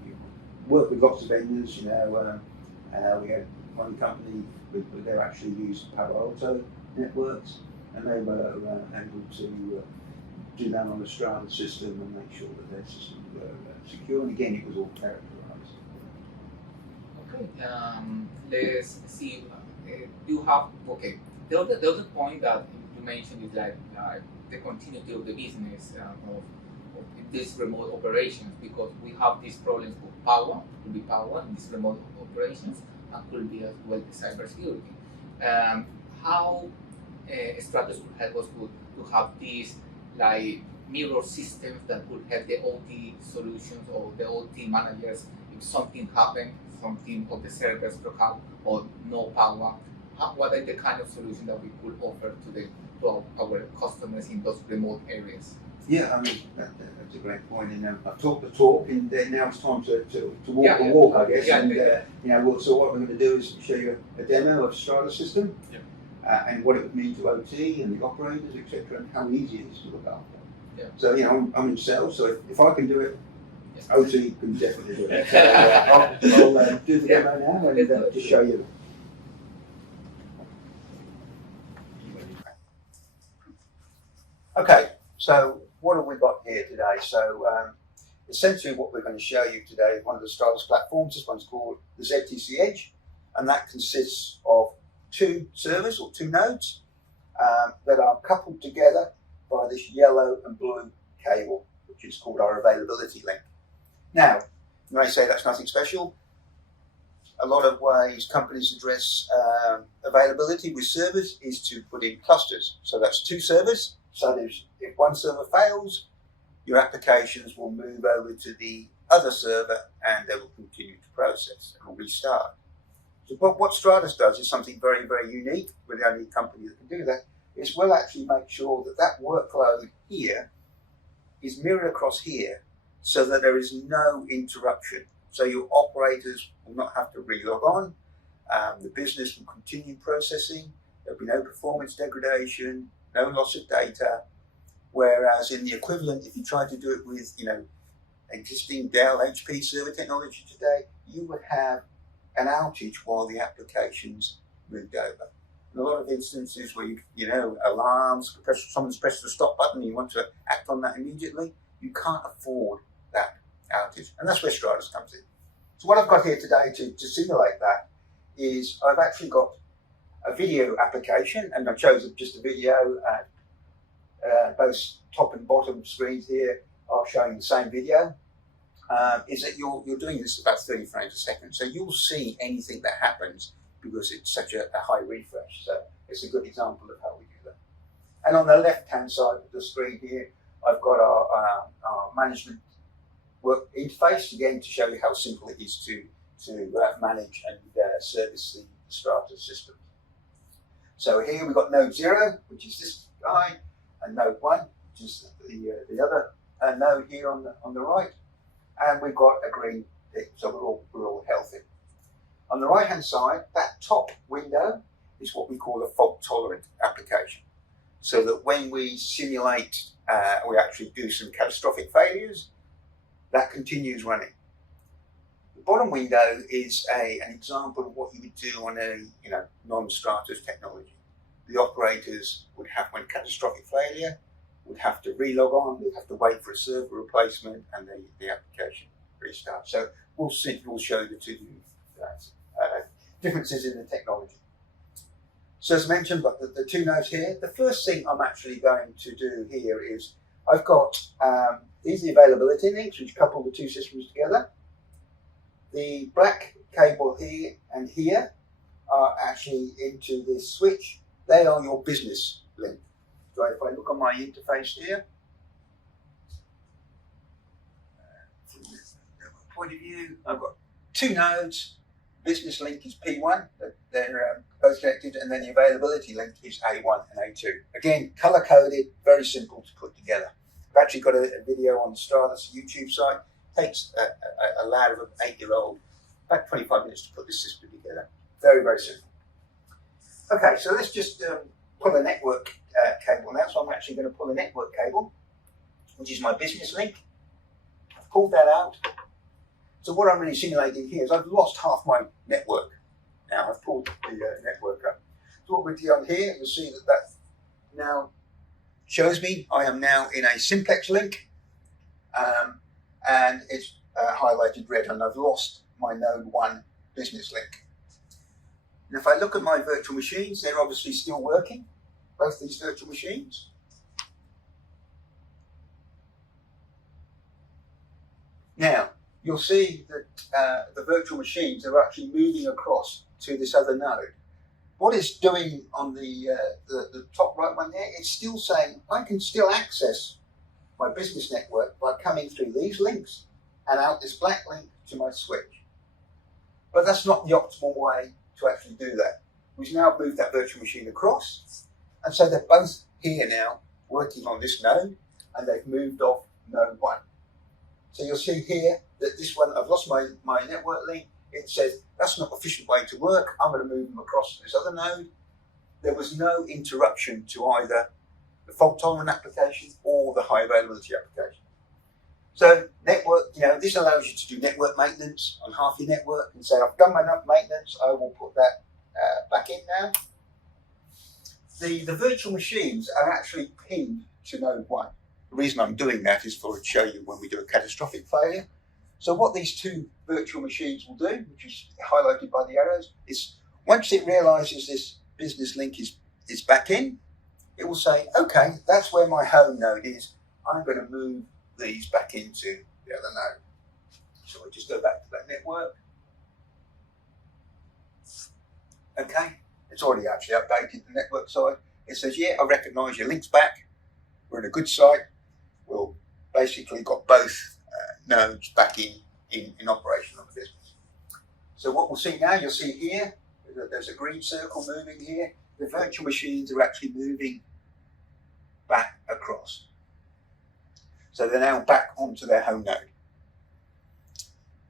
You work with lots of vendors. We had one company they actually used Palo Alto networks, and they were able to do that on a Strata system and make sure that their systems were secure. And again, it was all characterized. Okay, let's see. You have The other point that you mentioned is like the continuity of the business of these remote operations, because we have these problems with power, could be power in these remote operations, and could be as well the cybersecurity. How Stratus could help us to have these like mirror systems that could help the OT solutions or the OT managers if something happened, something of the servers broke out or no power. What are the kind of solutions that we could offer to our customers in those remote areas? Yeah, I mean that's a great point. And I've talked the talk, and now it's time to walk the walk, I guess. So what we're going to do is show you a demo of Strata system, and what it would mean to OT and the operators, etc., and how easy it is to look after. Yeah. So I'm in sales, so if I can do it, OT can definitely do it. So I'll do the demo now and just show you. Okay, so what have we got here today? So essentially what we're going to show you today is one of the Stratus platforms. This one's called the ZTC Edge, and that consists of two servers or two nodes that are coupled together by this yellow and blue cable, which is called our availability link. Now, you may say that's nothing special. A lot of ways companies address availability with servers is to put in clusters. So that's two servers. So if one server fails, your applications will move over to the other server and they will continue to process and will restart. So what Stratus does is something very, very unique. We're the only company that can do that. is we'll actually make sure that that workload here is mirrored across here so that there is no interruption. So your operators will not have to re-log on. The business will continue processing. There'll be no performance degradation, no loss of data. Whereas in the equivalent, if you try to do it with, existing Dell HP server technology today, you would have an outage while the applications moved over. In a lot of instances where alarms, someone's pressed the stop button, and you want to act on that immediately, you can't afford that outage. And that's where Stratus comes in. So what I've got here today to simulate that is I've actually got a video application, and I chose just a video. Both top and bottom screens here are showing the same video. Is that you're doing this about 30 frames a second, so you'll see anything that happens because it's such a high refresh. So it's a good example of how we do that. And on the left-hand side of the screen here, I've got our management work interface, again to show you how simple it is to manage and service the Strata system. So here we've got node 0, which is this guy, and node 1, which is the other node here on the right, and we've got a green tick, so we're all healthy. On the right hand side, that top window is what we call a fault tolerant application, so that when we simulate, we actually do some catastrophic failures, that continues running. The bottom window is an example of what you would do on a non-Stratus technology. The operators would have, when catastrophic failure, would have to re-log on, they'd have to wait for a server replacement, and the application restart. So we'll show the two differences in the technology. So as mentioned, but the two nodes here, the first thing I'm actually going to do here is I've got these are the availability links which couple the two systems together. The black cable here and here are actually into this switch. They are your business link. So if I look on my interface here, from the point of view, I've got two nodes. Business link is P1, they're both connected, and then the availability link is A1 and A2. Again, color coded, very simple to put together. I've actually got a video on the Stratus YouTube site. It takes a lad of an 8-year-old about 25 minutes to put this system together. Very, very simple. Okay, so let's just pull a network cable now. So I'm actually going to pull a network cable, which is my business link. I've pulled that out. So what I'm really simulating here is I've lost half my network. Now I've pulled the network up. So what we're doing here, you'll see that now shows me I am now in a simplex link, and it's highlighted red, and I've lost my node 1 business link. And if I look at my virtual machines, they're obviously still working, both these virtual machines. Now, you'll see that the virtual machines are actually moving across to this other node. What it's doing on the top right one there, it's still saying I can still access my business network by coming through these links and out this black link to my switch. But that's not the optimal way to actually do that. We've now moved that virtual machine across, and so they're both here now working on this node, and they've moved off node 1. So you'll see here that this one, I've lost my network link. It says that's not an efficient way to work. I'm going to move them across to this other node. There was no interruption to either the fault tolerant application or the high availability application. So network, this allows you to do network maintenance on half your network and say, I've done my maintenance, I will put that back in now. The virtual machines are actually pinned to node 1. The reason I'm doing that is to show you when we do a catastrophic failure. So what these two virtual machines will do, which is highlighted by the arrows, is once it realizes this business link is back in, it will say, okay, that's where my home node is. I'm going to move these back into the other node. So I just go back to that network. Okay, it's already actually updated the network side. It says, yeah, I recognize your link's back. We're in a good site. We'll basically got both nodes back in operation on the business. So what we'll see now, you'll see here that there's a green circle moving here. the virtual machines are actually moving back across. So they're now back onto their home node.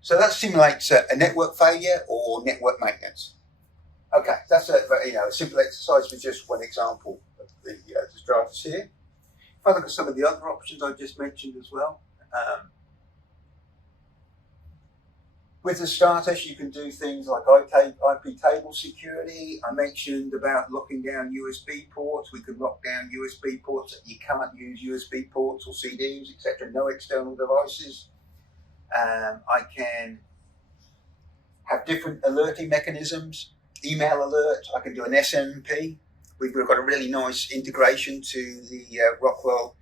So that simulates a network failure or network maintenance. Okay, that's a simple exercise with just one example of the drivers here. If I look at some of the other options I just mentioned as well, with the starters you can do things like IP table security. I mentioned about locking down USB ports. We can lock down USB ports that you can't use USB ports or CDs, etc. No external devices. I can have different alerting mechanisms. Email alert, I can do an SMP. We've got a really nice integration to the Rockwell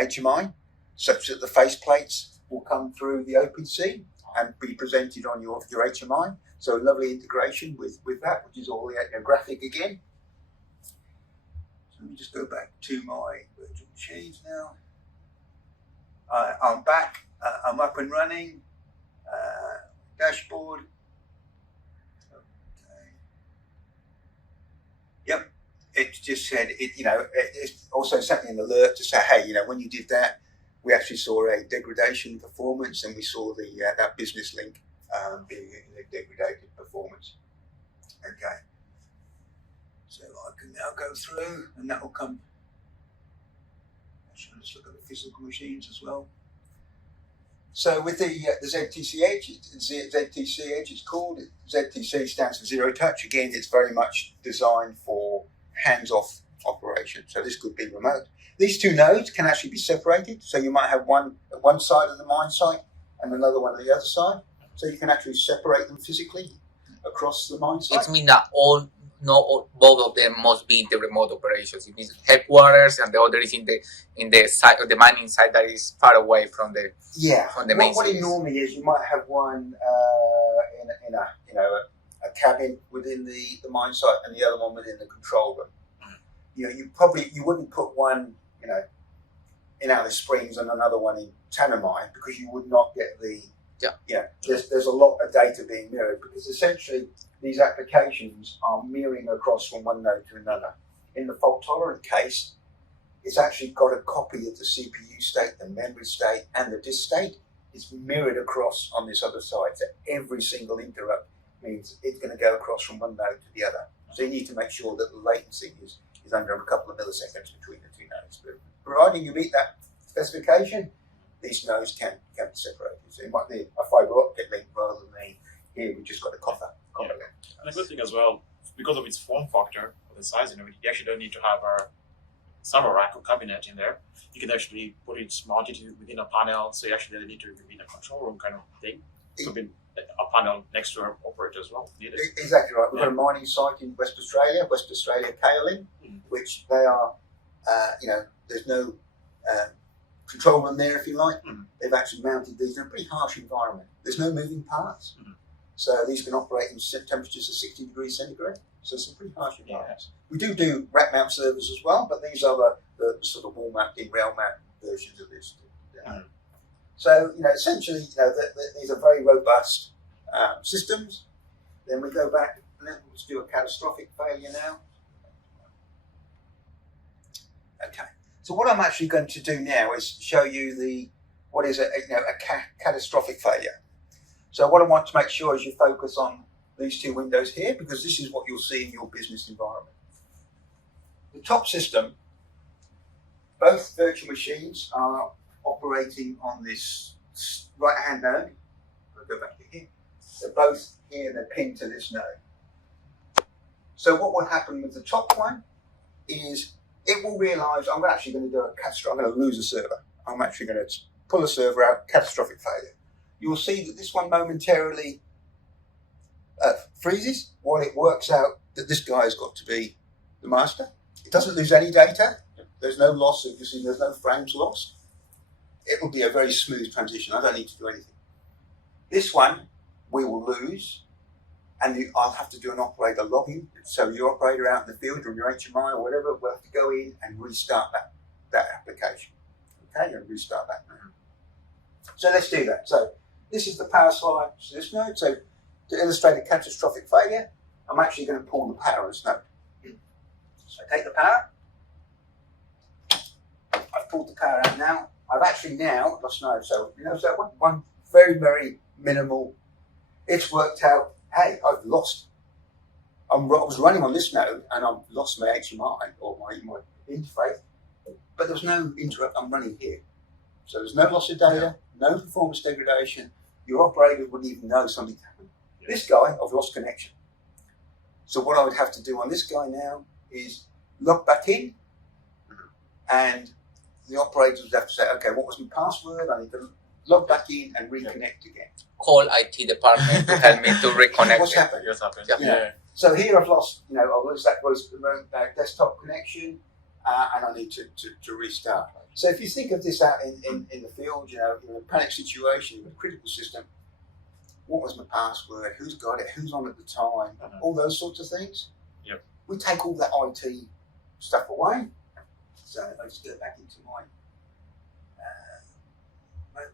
HMI, such that the faceplates will come through the OPC and be presented on your HMI. So a lovely integration with that, which is all the ethnographic again. So let me just go back to my virtual machines now. I'm back, I'm up and running. Dashboard. Yep, it just said it also sent me an alert to say, hey, when you did that, we actually saw a degradation in performance, and we saw the that business link being a degraded performance. Okay, so I can now go through, and that will come. Actually, let's look at the physical machines as well. So with the ZTC Edge, ZTC Edge it's called. ZTC stands for Zero Touch. Again, it's very much designed for hands-off operation. So this could be remote. These two nodes can actually be separated. So you might have one at one side of the mine site and another one at the other side. So you can actually separate them physically across the mine site. It means that both of them must be in the remote operations. It means headquarters, and the other is in the site of the mining site that is far away from the main. What it normally is, you might have one in a cabin within the mine site, and the other one within the control room. You wouldn't put one in Alice Springs and another one in Tanami, because you would not get the there's a lot of data being mirrored, because essentially these applications are mirroring across from one node to another. In the fault tolerant case, it's actually got a copy of the CPU state, the memory state, and the disk state. It's mirrored across on this other side. So every single interrupt means it's going to go across from one node to the other. So you need to make sure that the latency is under a couple of milliseconds between the two nodes. But providing you meet that specification, these nodes can be separated. So it might be a fiber optic link rather than here we've just got a copper link. And a good thing as well, because of its form factor, or the size, you actually don't need to have a server rack or cabinet in there. You can actually put it mounted within a panel, so you actually don't need to be in a control room kind of thing. So a panel next to our operator as well needed. Exactly right. We've got a mining site in West Australia Kaolin, which they are, there's no control room there, if you like. They've actually mounted these in a pretty harsh environment. There's no moving parts. So these can operate in temperatures of 60 degrees centigrade. So some pretty harsh environments. We do rack mount servers as well, but these are the sort of wall mounting, rail mount versions of this. So, essentially, these are very robust systems. Then we go back, and let's do a catastrophic failure now. Okay. So what I'm actually going to do now is show you what is a catastrophic failure. So what I want to make sure is you focus on these two windows here, because this is what you'll see in your business environment. The top system, both virtual machines are operating on this right-hand node. I'll go back to here. They're both here, they're pinned to this node. So what will happen with the top one is it will realise I'm actually going to do a catastrophic, I'm going to lose a server. I'm actually going to pull a server out, catastrophic failure. You'll see that this one momentarily freezes while it works out that this guy has got to be the master. It doesn't lose any data. There's no loss of, there's no frames lost. It will be a very smooth transition. I don't need to do anything. This one we will lose, and I'll have to do an operator login. So your operator out in the field or your HMI or whatever will have to go in and restart that application. Okay, and restart that now. So let's do that. So this is the power supply to this node. So to illustrate a catastrophic failure, I'm actually going to pull the power on this node. So I take the power. I've pulled the power out now. I've actually now lost node. So so one very, very minimal. It's worked out. Hey, I've lost. I was running on this node and I've lost my HMI or my interface, but there's no interrupt. I'm running here, so there's no loss of data, no performance degradation. Your operator wouldn't even know something happened. This guy, I've lost connection. So what I would have to do on this guy now is log back in, and the operator would have to say, okay, what was my password? I need to log back in and reconnect again. Call IT department to help me to reconnect. What's happened? Yes, happened. Yeah. So here I've lost, I lose that desktop connection, and I need to restart. So if you think of this out in the field, in a panic situation, in a critical system, what was my password? Who's got it? Who's on at the time? All those sorts of things. Yep. We take all that IT stuff away. So I just go back into my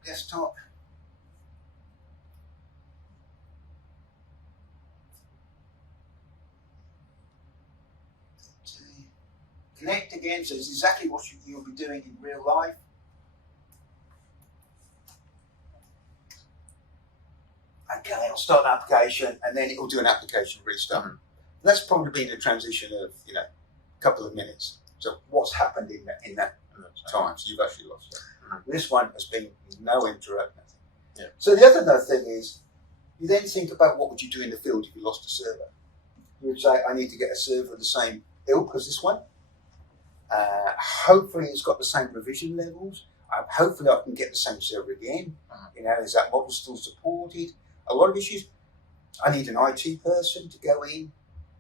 desktop. Connect again, so it's exactly what you'll be doing in real life. Okay, I'll start the application and then it will do an application restart. That's probably been a transition of a couple of minutes. So what's happened in that time? So you've actually lost it. This one has been no interrupt, nothing. Yeah. So the other thing is, you then think about what would you do in the field if you lost a server. You would say, I need to get a server of the same ilk as this one. Hopefully it's got the same provision levels. Hopefully I can get the same server again. Is that model still supported? A lot of issues. I need an IT person to go in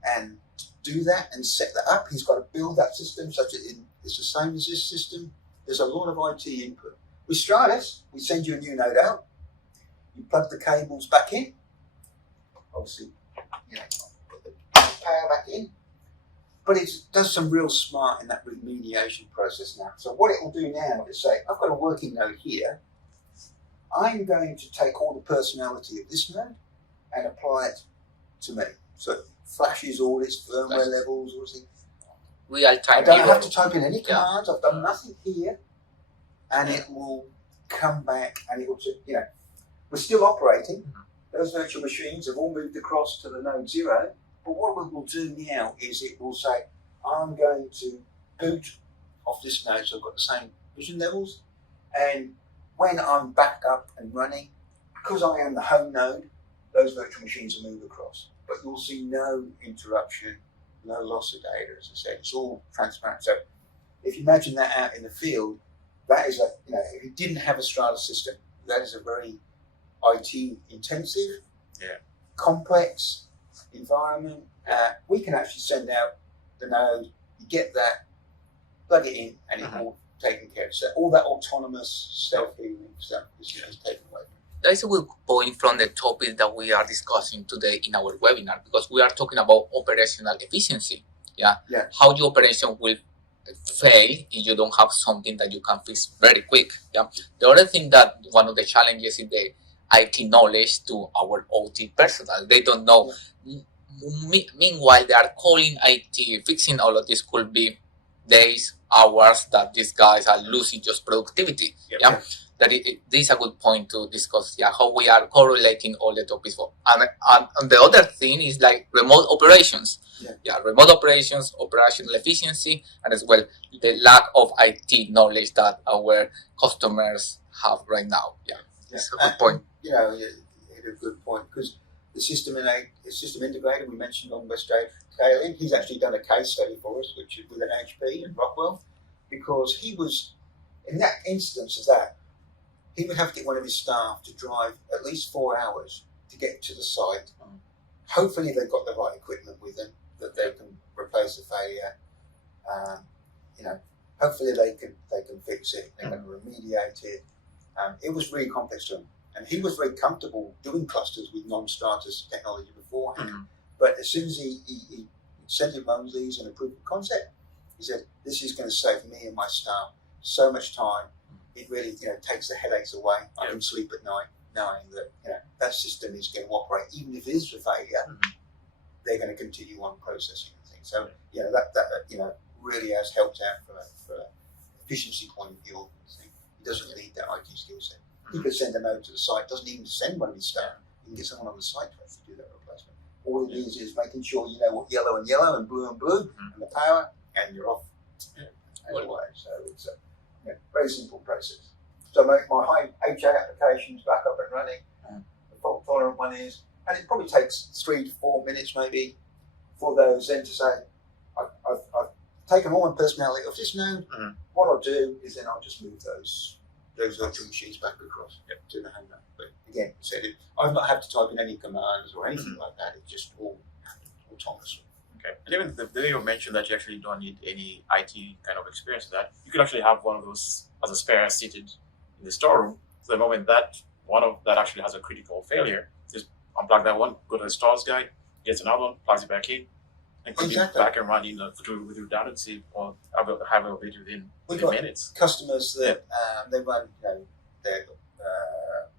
and do that and set that up. He's got to build that system such that it's the same as this system. There's a lot of IT input. With Stratus, we send you a new node out. You plug the cables back in. Obviously, put the power back in. But it does some real smart in that remediation process now. So what it will do now is say, I've got a working node here. I'm going to take all the personality of this node and apply it to me. So it flashes all its firmware levels, all things. Real-time. I don't have to type in any commands. I've done nothing here. And it will come back and it will, we're still operating. Those virtual machines have all moved across to the node 0. But what we will do now is it will say, I'm going to boot off this node, so I've got the same vision levels. And when I'm back up and running, because I am the home node, those virtual machines will move across. But you'll see no interruption, no loss of data, as I said. It's all transparent. So if you imagine that out in the field, that is if you didn't have a Strata system, that is a very IT intensive, complex environment. We can actually send out the node, you get that, plug it in, and it's all taken care of. So all that autonomous self-healing stuff is taken away. That is a good point from the topic that we are discussing today in our webinar, because we are talking about operational efficiency. How your operation will fail if you don't have something that you can fix very quick. The other thing that one of the challenges is the IT knowledge to our OT personnel. They don't know. Meanwhile, they are calling IT, fixing all of this could be days, hours that these guys are losing just productivity. This is a good point to discuss. How we are correlating all the topics. And the other thing is like remote operations. Remote operations, operational efficiency, and as well the lack of IT knowledge that our customers have right now. That's a good point. You hit a good point, because the system integrator we mentioned on West Australia, he's actually done a case study for us, which is with NHP in Rockwell, because he was, in that instance of that, he would have to get one of his staff to drive at least 4 hours to get to the site. Hopefully they've got the right equipment with them, that they can replace the failure. Hopefully they can fix it, they can remediate it. It was really complex to him. And he was very comfortable doing clusters with non-Strata technology beforehand. But as soon as he sent him these and a proof of concept, he said, this is going to save me and my staff so much time. It really takes the headaches away. I can sleep at night knowing that that system is going to operate. Even if it is a failure, they're going to continue on processing and things. So that really has helped out from an efficiency point of view. He doesn't need that IT skill set. He could send a note to the site, doesn't even send one of his staff. You can get someone on the site to actually do that replacement. All it is making sure you know what yellow and yellow and blue and the power, and you're off. Anyway, so it's a very simple process. So I make my high HA applications back up and running. The fault tolerant one is, and it probably takes 3 to 4 minutes maybe for those then to say, I've taken all my personality off this node. What I'll do is then I'll just move those virtual machines back across to the home node. But again, I've not had to type in any commands or anything like that. It's just all happened autonomously. Okay. And even the way you mentioned that you actually don't need any IT kind of experience for that, you could actually have one of those as a spare seated in the storeroom. So the moment that one of that actually has a critical failure, just unplug that one, go to the stores guy, gets another one, plugs it back in, and could be back and running with redundancy or have a bit within 3 minutes. Customers that they run their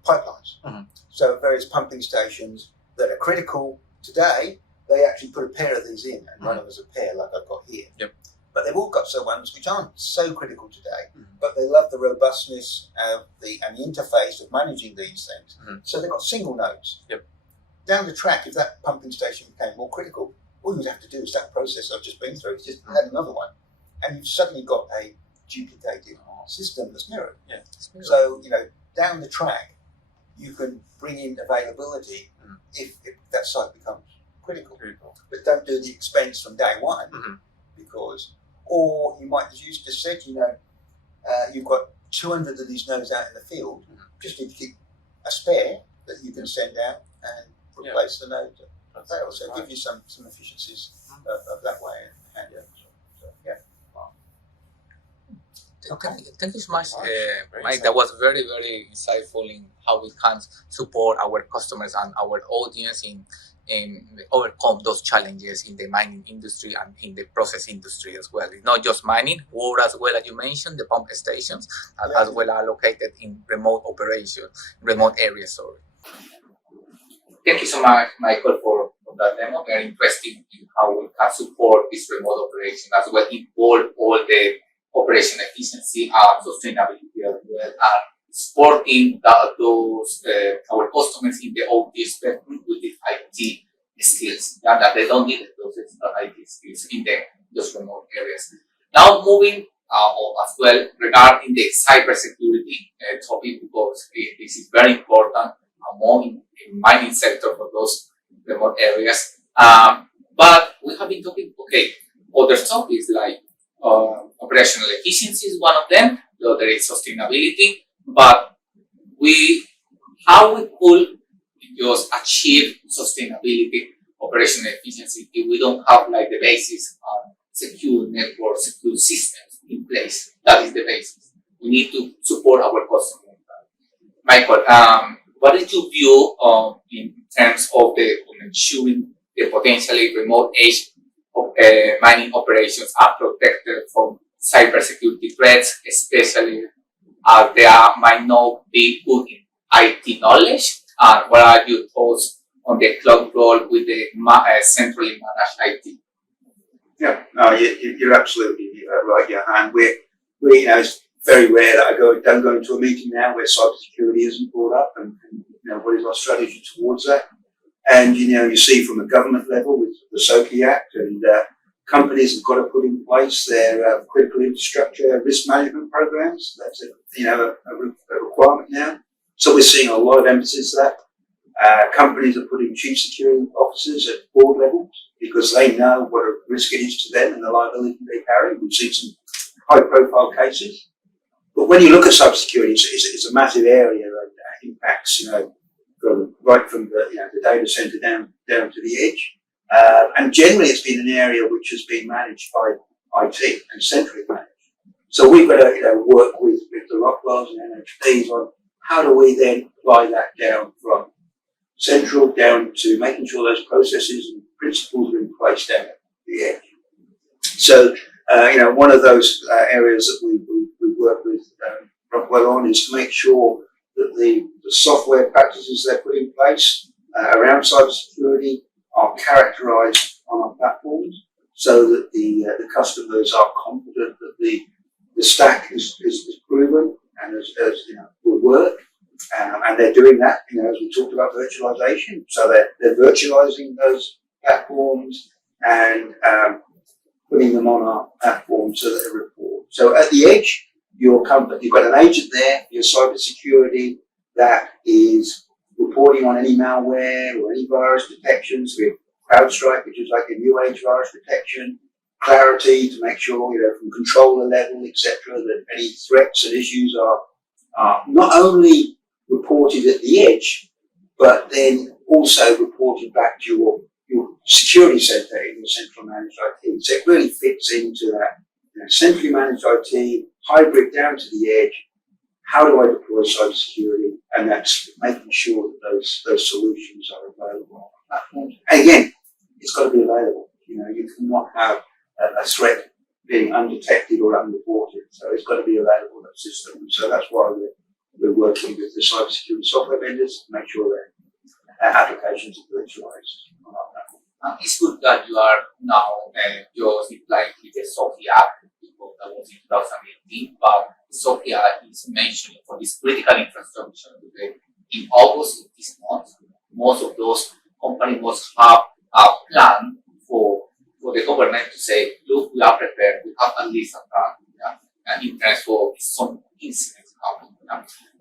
pipelines. So various pumping stations that are critical today, they actually put a pair of these in and run them as a pair like I've got here. But they've all got ones which aren't so critical today, but they love the robustness of and the interface of managing these things. So they've got single nodes. Down the track, if that pumping station became more critical, all you would have to do is that process I've just been through, is just add another one, and you've suddenly got a duplicated system that's mirrored. So down the track, you can bring in availability if that site becomes critical. But don't do the expense from day one, because, or you might, as you just said, you've got 200 of these nodes out in the field, just need to keep a spare that you can send out and replace the node that fails. So give you some efficiencies of that way. Okay, thank you so much, Mike. That was very, very insightful in how we can support our customers and our audience in overcome those challenges in the mining industry and in the process industry as well. It's not just mining, or as well as you mentioned, the pump stations, as well are located in remote areas. Sorry. Thank you so much, Michael, for that demo. Very interesting in how we can support this remote operation as well, involve all the operation efficiency and sustainability as well, and supporting those our customers in the OT spectrum with the IT skills, and that they don't need those IT skills in those remote areas. Now moving as well regarding the cybersecurity topic, because this is very important among in mining sector for those remote areas. But we have been talking, other topics like operational efficiency is one of them. The other is sustainability. But how we could just achieve sustainability, operational efficiency, if we don't have like the basis on secure network, secure systems in place. That is the basis. We need to support our customers. Michael, what is your view in terms of ensuring the potentially remote edge of mining operations are protected from cybersecurity threats, especially as they might not be good in IT knowledge? And what are your thoughts on the cloud role with the centrally managed IT? Yeah, no, you're absolutely right, Johan. We it's very rare that I don't go into a meeting now where cybersecurity isn't brought up, and what is our strategy towards that. And you see from the government level with the SOCI Act, and companies have got to put in place their critical infrastructure risk management programs. That's a requirement now. So we're seeing a lot of emphasis to that. Companies are putting chief security officers at board levels because they know what a risk it is to them and the liability they carry. We've seen some high-profile cases. But when you look at cybersecurity, it's a massive area that impacts, right from the data center down to the edge. And generally, it's been an area which has been managed by IT and centrally managed. So we've got to work with the Rockwells and NHPs on how do we then apply that down from central down to making sure those processes and principles are in place down at the edge. So, one of those areas that we work with Rockwell on is to make sure that the software practices they put in place around cybersecurity are characterized on our platforms. so that the customers are confident that the stack is proven and will work. And they're doing that, as we talked about virtualization. So they're virtualizing those platforms and putting them on our platform so that they report. So at the edge, you've got an agent there, your cybersecurity, that is reporting on any malware or any virus detections with CrowdStrike, which is like a new age virus detection, Clarity to make sure, from controller level, etc., that any threats and issues are not only reported at the edge, but then also reported back to your security center in your central managed IT. So it really fits into that centrally managed IT, hybrid down to the edge. How do I deploy cybersecurity? And that's making sure that those solutions are available on platforms. And again, it's got to be available. You cannot have a threat being undetected or unreported. So it's got to be available in that system. So that's why we're working with the cybersecurity software vendors to make sure that applications are virtualized on our platform. It's good that you are now just implying with the Sophia Act, because that was in 2018, but Sophia is mentioning for this critical infrastructure today. In August of this month, most of those companies must have a plan for the government to say, look, we are prepared, we have at least a plan, and in terms of some incidents happening.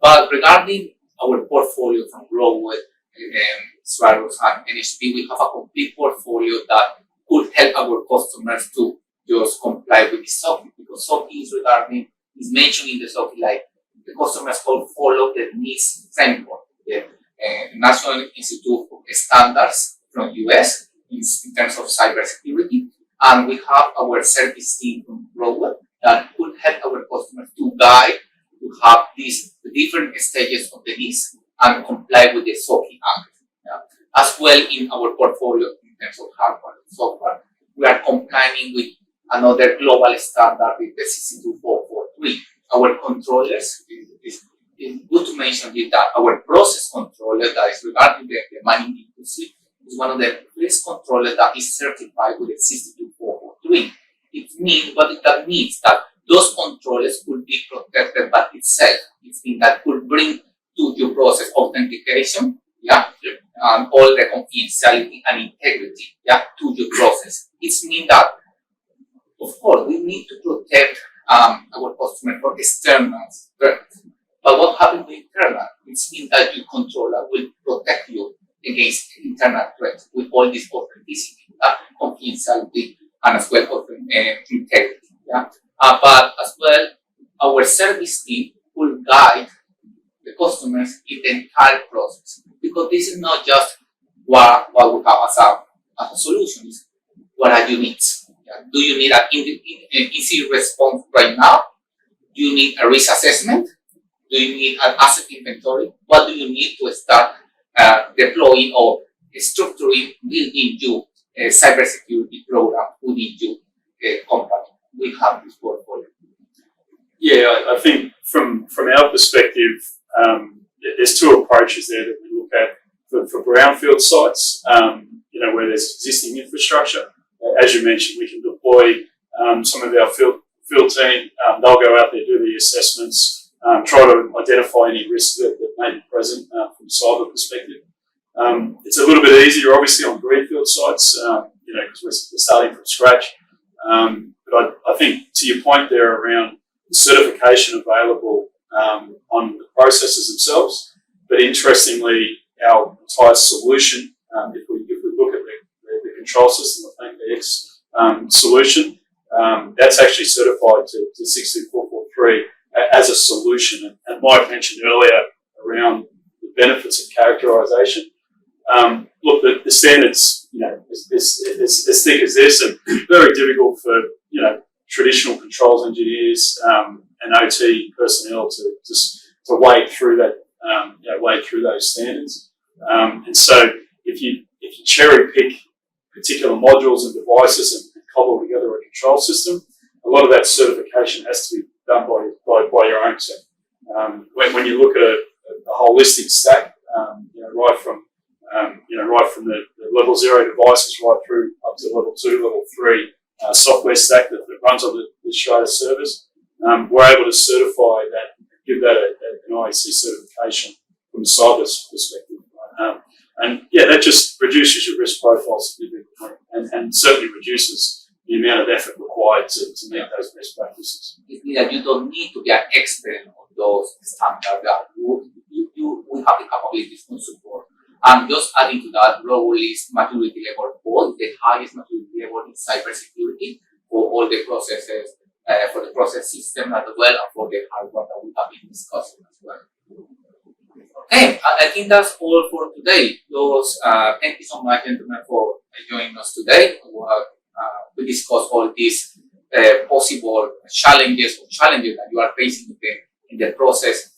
But regarding our portfolio from Growwell, Swaros and NHP, we have a complete portfolio that could help our customers to just comply with the SOC, because SOC is mentioned in the SOC, like the customers could follow the NIST framework, the National Institute of Standards from US in terms of cybersecurity, and we have our service team from Growwell that could help our customers to guide to have these different stages of the NIST and comply with the SOC Act. As well, in our portfolio in terms of hardware and software, we are complying with another global standard with the 62443. Our controllers, it's good to mention here that our process controller that is regarding the mining industry is one of the first controllers that is certified with the 62443. That means that those controllers could be protected by itself. It means that could bring to your process authentication, and all the confidentiality and integrity, to your process. It means that, of course, we need to protect our customer from external threats. But what happens with internal? It means that your controller will protect you against internal threats with all this authenticity, confidentiality, and as well integrity. But as well, our service team will guide the customers in the entire process, because this is not just what we have as a solution. It's what are your needs? Do you need an easy response right now? Do you need a risk assessment? Do you need an asset inventory? What do you need to start deploying or structuring within your cybersecurity program within your company? We have this portfolio. Yeah, I think from our perspective, there's two approaches there that we look at for brownfield sites, where there's existing infrastructure. As you mentioned, we can deploy some of our field team. They'll go out there, do the assessments, try to identify any risks that may be present from a cyber perspective. It's a little bit easier, obviously, on greenfield sites, because we're starting from scratch. But I think to your point there around the certification available on the processes themselves, but interestingly, our entire solution, if we look at the control system, the X solution, that's actually certified to 62443 as a solution. And Mike mentioned earlier around the benefits of characterization. Look, the standards, as thick as this, and very difficult for traditional controls engineers and OT personnel to wade through that, wade through those standards. And so, if you cherry pick particular modules and devices and cobble together a control system, a lot of that certification has to be done by your own team. When you look at a holistic stack, right from the level 0 devices right through up to level 2, level 3, software stack that runs on the Strata servers. We're able to certify that, give that an IEC certification from a cyber perspective. And yeah, that just reduces your risk profile significantly and certainly reduces the amount of effort required to meet those best practices. It's that you don't need to be an expert on those standards. We have the capabilities to support. And just adding to that, lowest maturity level, all the highest maturity level in cybersecurity for all the processes, for the process system as well, and for the hardware that we have been discussing as well. Okay, I think that's all for today. Thank you so much, gentlemen, for joining us today. We discussed all these possible challenges that you are facing in the process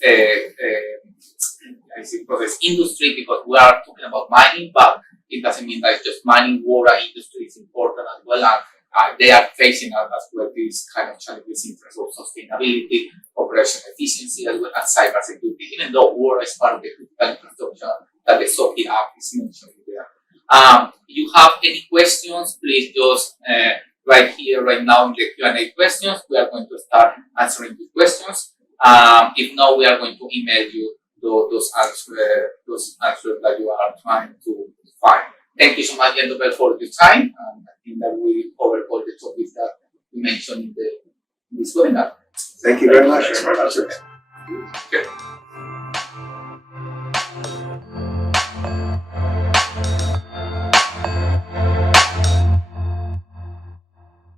process industry, because we are talking about mining, but it doesn't mean that it's just mining. Water industry is important as well, and they are facing as well these kind of challenges in terms of sustainability, operational efficiency, as well as cybersecurity, even though water is part of the critical infrastructure that the SOCI Act is mentioned there. You have any questions, please just right here, right now in the Q&A questions. We are going to start answering the questions. If not, we are going to email you those answers that you are trying to find. Thank you so much, gentlemen, for your time. I think that we covered all the topics that we mentioned in this webinar. Thank you very much. Thanks very much.